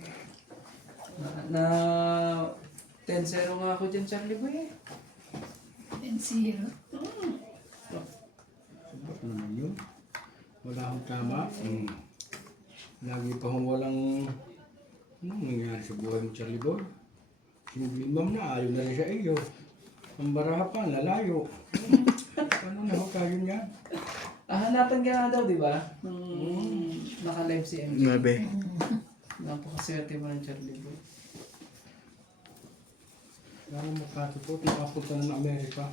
Na 10-0 nga ako dyan Charlie Boy eh. 10-0. Sabat naman yun. Wala akong tama. Lagi pa akong walang... Anong nangyari sa buhay mo, Charlie Boy? Sinibimam na, ayaw na rin sa iyo. Ang baraha pa, lalayo. Paano na ho tayo niyan? Hanapan ka na daw, di ba? Nung naka-live si MJ. 9. Napakaswerte mo ng Charlie Boy. Lalo makatupot, makapunta na ng Amerika.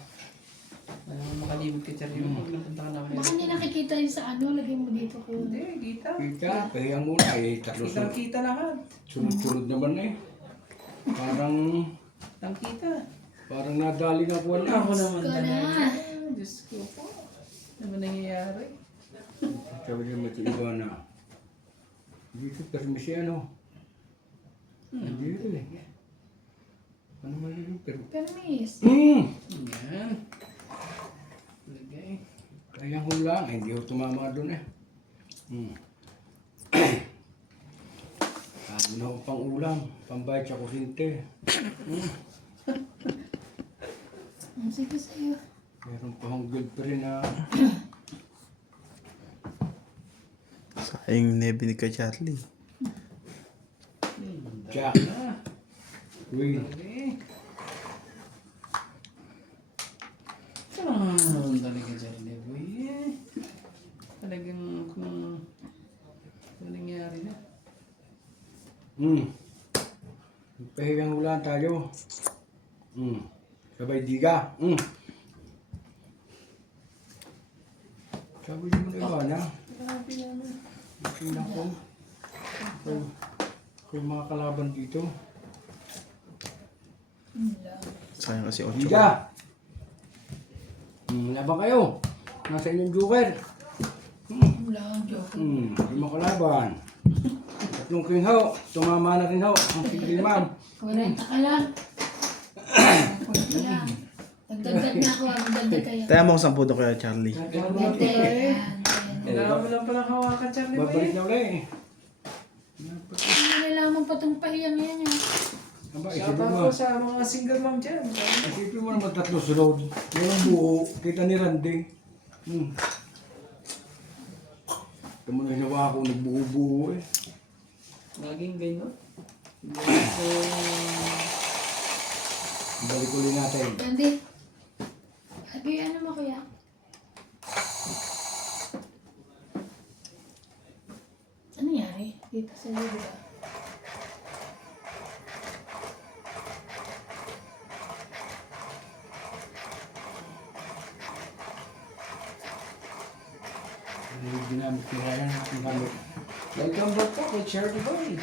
Alam mo, makalimot ka Charlie Boy. Pag napunta ka na Baka hindi nakikita yun sa ano, lagay mo dito ko. Hindi, kita. Kita, kaya muna eh, tatlo Kitang kita lahat. sunod-sunod naman eh. Parang Kitang nadali na buwan na. Ako naman Ikaw na. talaga. Diyos ko po. Ano ba nangyayari? Sabi niya may iba na. Dito kasi may siya ano. Dito eh. Ano man yun? Pero... Permis. Yan. Lagay. Kaya ko lang, eh, hindi ko tumama doon eh. Sabi na akong pang ulam, pambayad sa kusinte. Sige sa'yo. Meron pa akong girlfriend na Sayang nebe ni ka Charlie. Jack. Uy, Lagay. Talaga Charlie Boy eh. Talagang kung nangyari na. pahigang ulan tayo. Sabay diga. Sabi niyo na iba na. Grabe naman. Tingnan ko. Yung mga kalaban dito. Sayang kasi 8. Diga! Laban kayo. Nasa inyong joker. Wala kang joke. Hindi makalaban. 3 king ho. Tumama na rin ho. Ang single ma'am. 40 ka lang. Wala. Nagdagdag na ako, magdagdag kayo. Tayo mo kung 10 doon kaya, Charlie. Nagkano Yan, ba yan, eh? yan. Kailangan mo lang palang hawakan, Charlie Boy. Babalik na ulit. Hindi nalaman pa itong pahiyang yan yan. Aba, Shout isipin out mo. po sa mga single mom dyan. Isipin mo naman 3 sunod. Walang buo. Kita ni Randy. Ito mo na hinawa ko, nagbuo-buo eh. Laging ganyan. So, Balik ulit natin. Hindi. Abi, ano mo kuya? Ano nangyari? Dito sa iyo, diba? Ano yung ginamit ko ngayon? Ang gamit. welcome back po kay Charlie Boy.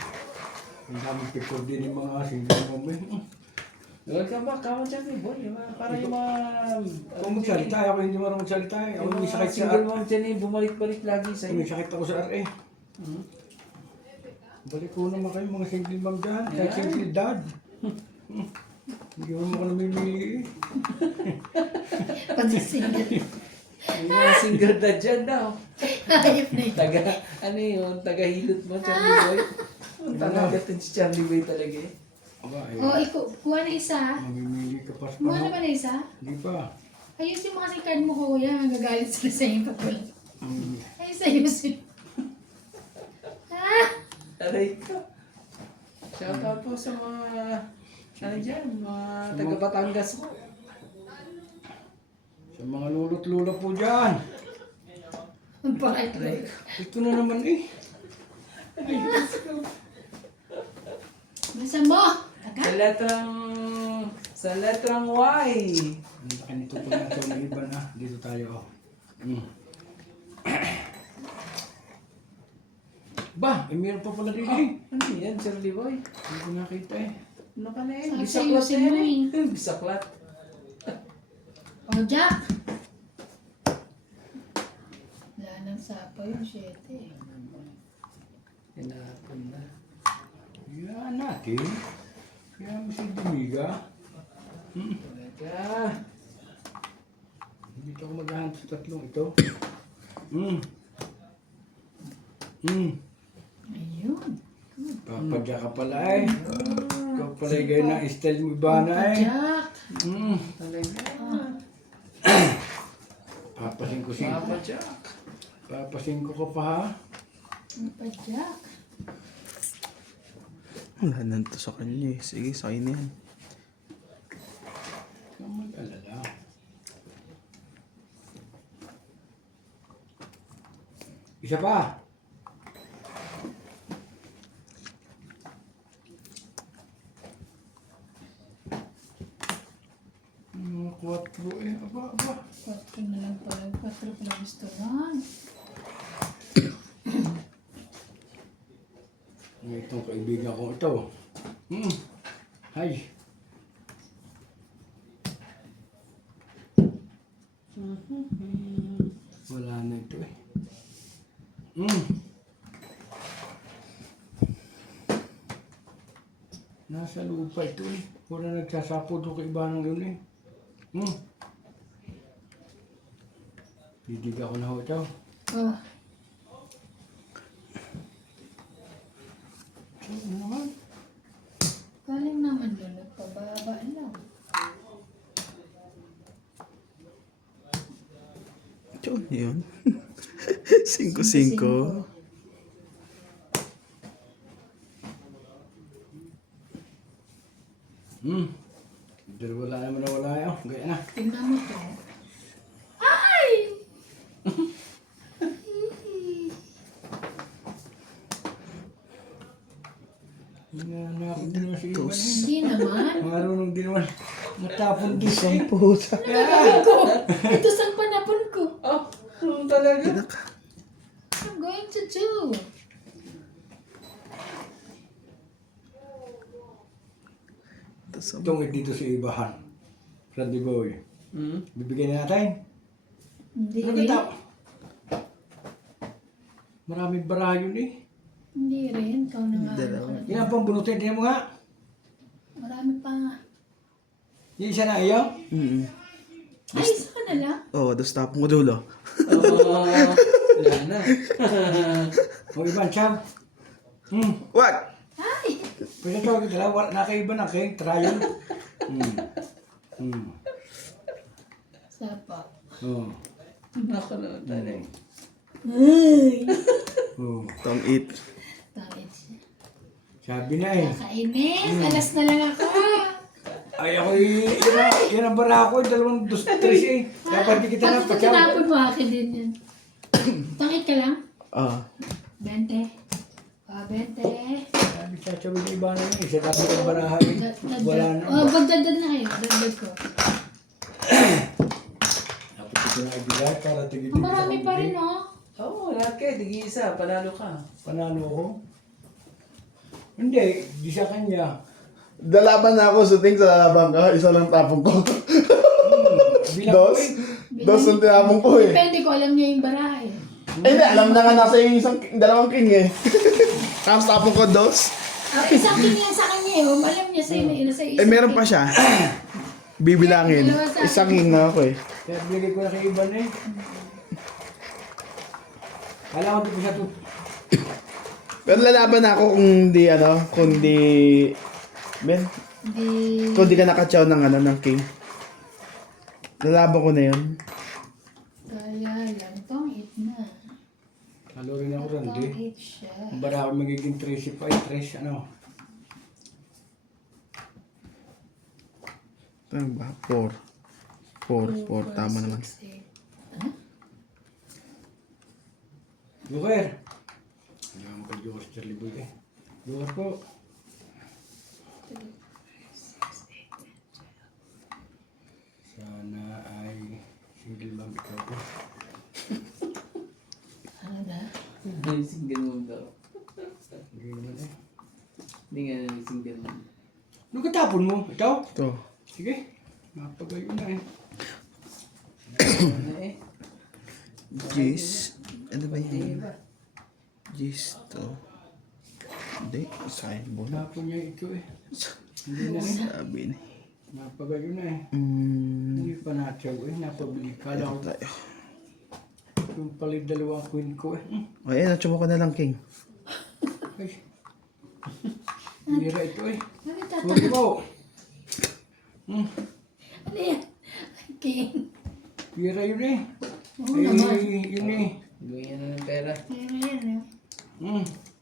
Ang gamit picture din yung mga single mom eh. Welcome back, kamo Charlie Boy. Para yung mga... Kung magsalita, ako hindi marunong magsalita eh. Ako Yung may mga sakit sa single mom dyan eh, bumalik-balik lagi sa May iyo. sakit ako sa RA. Balik ko naman kayo mga single mom dyan. Kahit Yan. single dad. Hindi mo ako namimili eh. Pati single. Yung mga single dad dyan daw. Ayop na yun. Taga, ano yun, taga-hilot mo, Charlie Boy. Talaga ito si Charlie Boy talaga eh. Aba eh. O, kuha na isa. Mamimili ka pa sa Kuha na ba na isa? Hindi pa. Ayusin mo kasi card mo kuya. Gagalit sila sa iyo pag wala. Ayusin. Aray ko. Shout out po sa mga, ano dyan, mga taga-Batangas mo. Sa mga lulot-lula po dyan. Ang bakit ko. Ito na naman eh. Bisa mo! Sa letrang Y. Ang laki nito po na ito ng iba na. Dito tayo. Ba, eh, meron pa pala din eh. Ano yan, Charlie Boy? Hindi ko nakita eh. Ano ka na eh? Sabi Bisaklat sa'yo, na yan sinuin. eh. Bisaklat. O, Jack! Wala nang sapa yung 7. Hinapon na. Yan natin. Kaya mo si Domiga. Talaga. Dito ako maghahanap sa tatlong ito. Ayun. Papadya ka pala eh. Ikaw pala yung gaya na style mo iba na eh. Jack! Talaga. Papasin ko Papa Jack. Papasin ko pa ha. Ano pa, Jack? Wala na to sa kanya eh. Sige, sa akin na yan. Huwag kang mag-alala. Isa pa. Mga 4 eh. Aba. 4 na lang pala. 4 pala gusto lang. Itong kaibigan ko ito. Hi. Wala na ito eh. Nasa lupa ito eh. Wala nagsasapo doon kay iba ng yun eh. Didig ako na ho ito. Oh, Ano naman? galing naman doon. Nagpababa lang. Ito, yun. 5-5. Dahil wala naman na wala yun. Gaya na. Tingnan mo to. Ay! Nanakot din naman si Ivan eh. Hindi naman. Marunong din naman. Matapon din siya. Puta. Ko! Ito saan panapon ko? Oh, talaga. I'm going to do. Tungit dito si Ibahan. Randy Boy. Bibigyan na natin. Hindi Ano rin. kita? Maraming baraha yun eh. Hindi rin. Ikaw na nga. Dalawa. ano ka na. Yan pang bunutin. Tingnan mo nga. Marami pa nga. Yung isa na iyo? Ay, isa ka na lang. Oo, dos tapong ko dulo. Oo. Wala na. O Ivan, Chab. What? Ay! Pwede tawag ito lang, wala nakaiba na kayo, trial. Sapa. Oh. Nako na tayo. Ay! Oh. Tong eat. Tawid siya. Sabi na eh. Kainis. Alas na lang ako. Ay ako yan ang bara ko, 2, 3 eh. Dapat di kita na Bakit pachaw. tinapon mo akin din yan? Tangit ka lang? Ah. 20. 20. Sabi sa sabi ni Ivan na eh, siya dapat ang barahan eh. Wala na. Magdagdag na kayo. Dagdag ko. Dapat ito na ibigay para tigit. Ang marami pa rin, oh. Oo, lahat kayo. Digi-isa. Panalo ka. Panalo ko? Hindi, di sa kanya. Lalaban na ako, suting sa lalaban ka. Isa lang tapong ko. Bilang Dos? ko eh. Dos ang tinapong ko eh. Depende ko, alam niya yung baraha eh. Eh, hindi, alam na nga nasa yung dalawang king eh. Tapos tapong ko dos. Isang king yan sa kanya eh. Alam niya sa'yo may nasa isang Eh, meron pa siya. Bibilangin. Dalawa sa akin. Isang king na ako eh. Kaya bigay ko na kay Ivan eh. Alam ko di ko siya to. Pero lalaban na ako kung di, Ben, Hindi. kung di ka nakachaw ng king. Lalaban ko na yun. Kaya lang, pangit na. Talo rin ako rin, di. Pangit siya. Ang bara ako magiging 3 ano. Ano ba? 4. 4, tama naman. 6, 8. Ano? Joker! Hindi ako makal-joker sa Charlie Boy eh. Joker po. Sana ay single mom ikaw po. Ano na? May single mom daw. Hindi naman eh. Hindi nga na single mom. Ano katapon mo? Ikaw? Ito. Sige. Mapagayon na eh. Ano eh? Gis. Ano ba yan? Gis to. Hindi. Sa'yo mo na. Tapon niya ito eh. Hindi na eh. Sabi na. Mapagayon na eh. Hmm. Hindi pa natsaw eh. Napabili. Kala Ito ko tayo. yung palit dalawang queen ko eh. Ay, natsumo ko na lang, king. Ay. Hira ito eh. Ano Sorry po. Ano yan? King. Hira yun eh. Oo naman. Yun eh. Gawin niya na ng pera. Pero yan eh.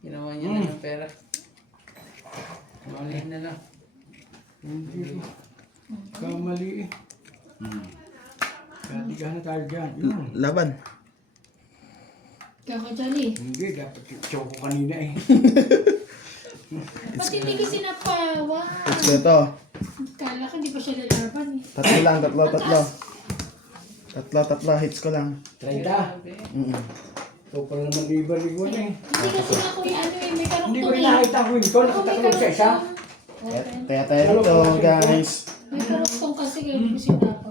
Ginawa niya na ng pera. Mali na lang. Hindi. Kamali eh. Kaya tigahan na tayo dyan. Yun. Laban. Kakajali. Hindi, dapat chow ko kanina eh. Ba't hindi ka sinapawa? Ito. Kala ko hindi pa siya lalaban eh. Tatlo lang, tatlo. Hits ko lang. 30. Mm. Ito pala naman liba-ligo na eh. Hindi kasi nga kuya ano eh, may karuktong Hindi ko eh. rin nakita ko yun. Ikaw Ako may nakataklog sa isa. karuktong. Okay. Kaya tayo dito, guys. May karuktong kasi kaya hindi ko sinapa.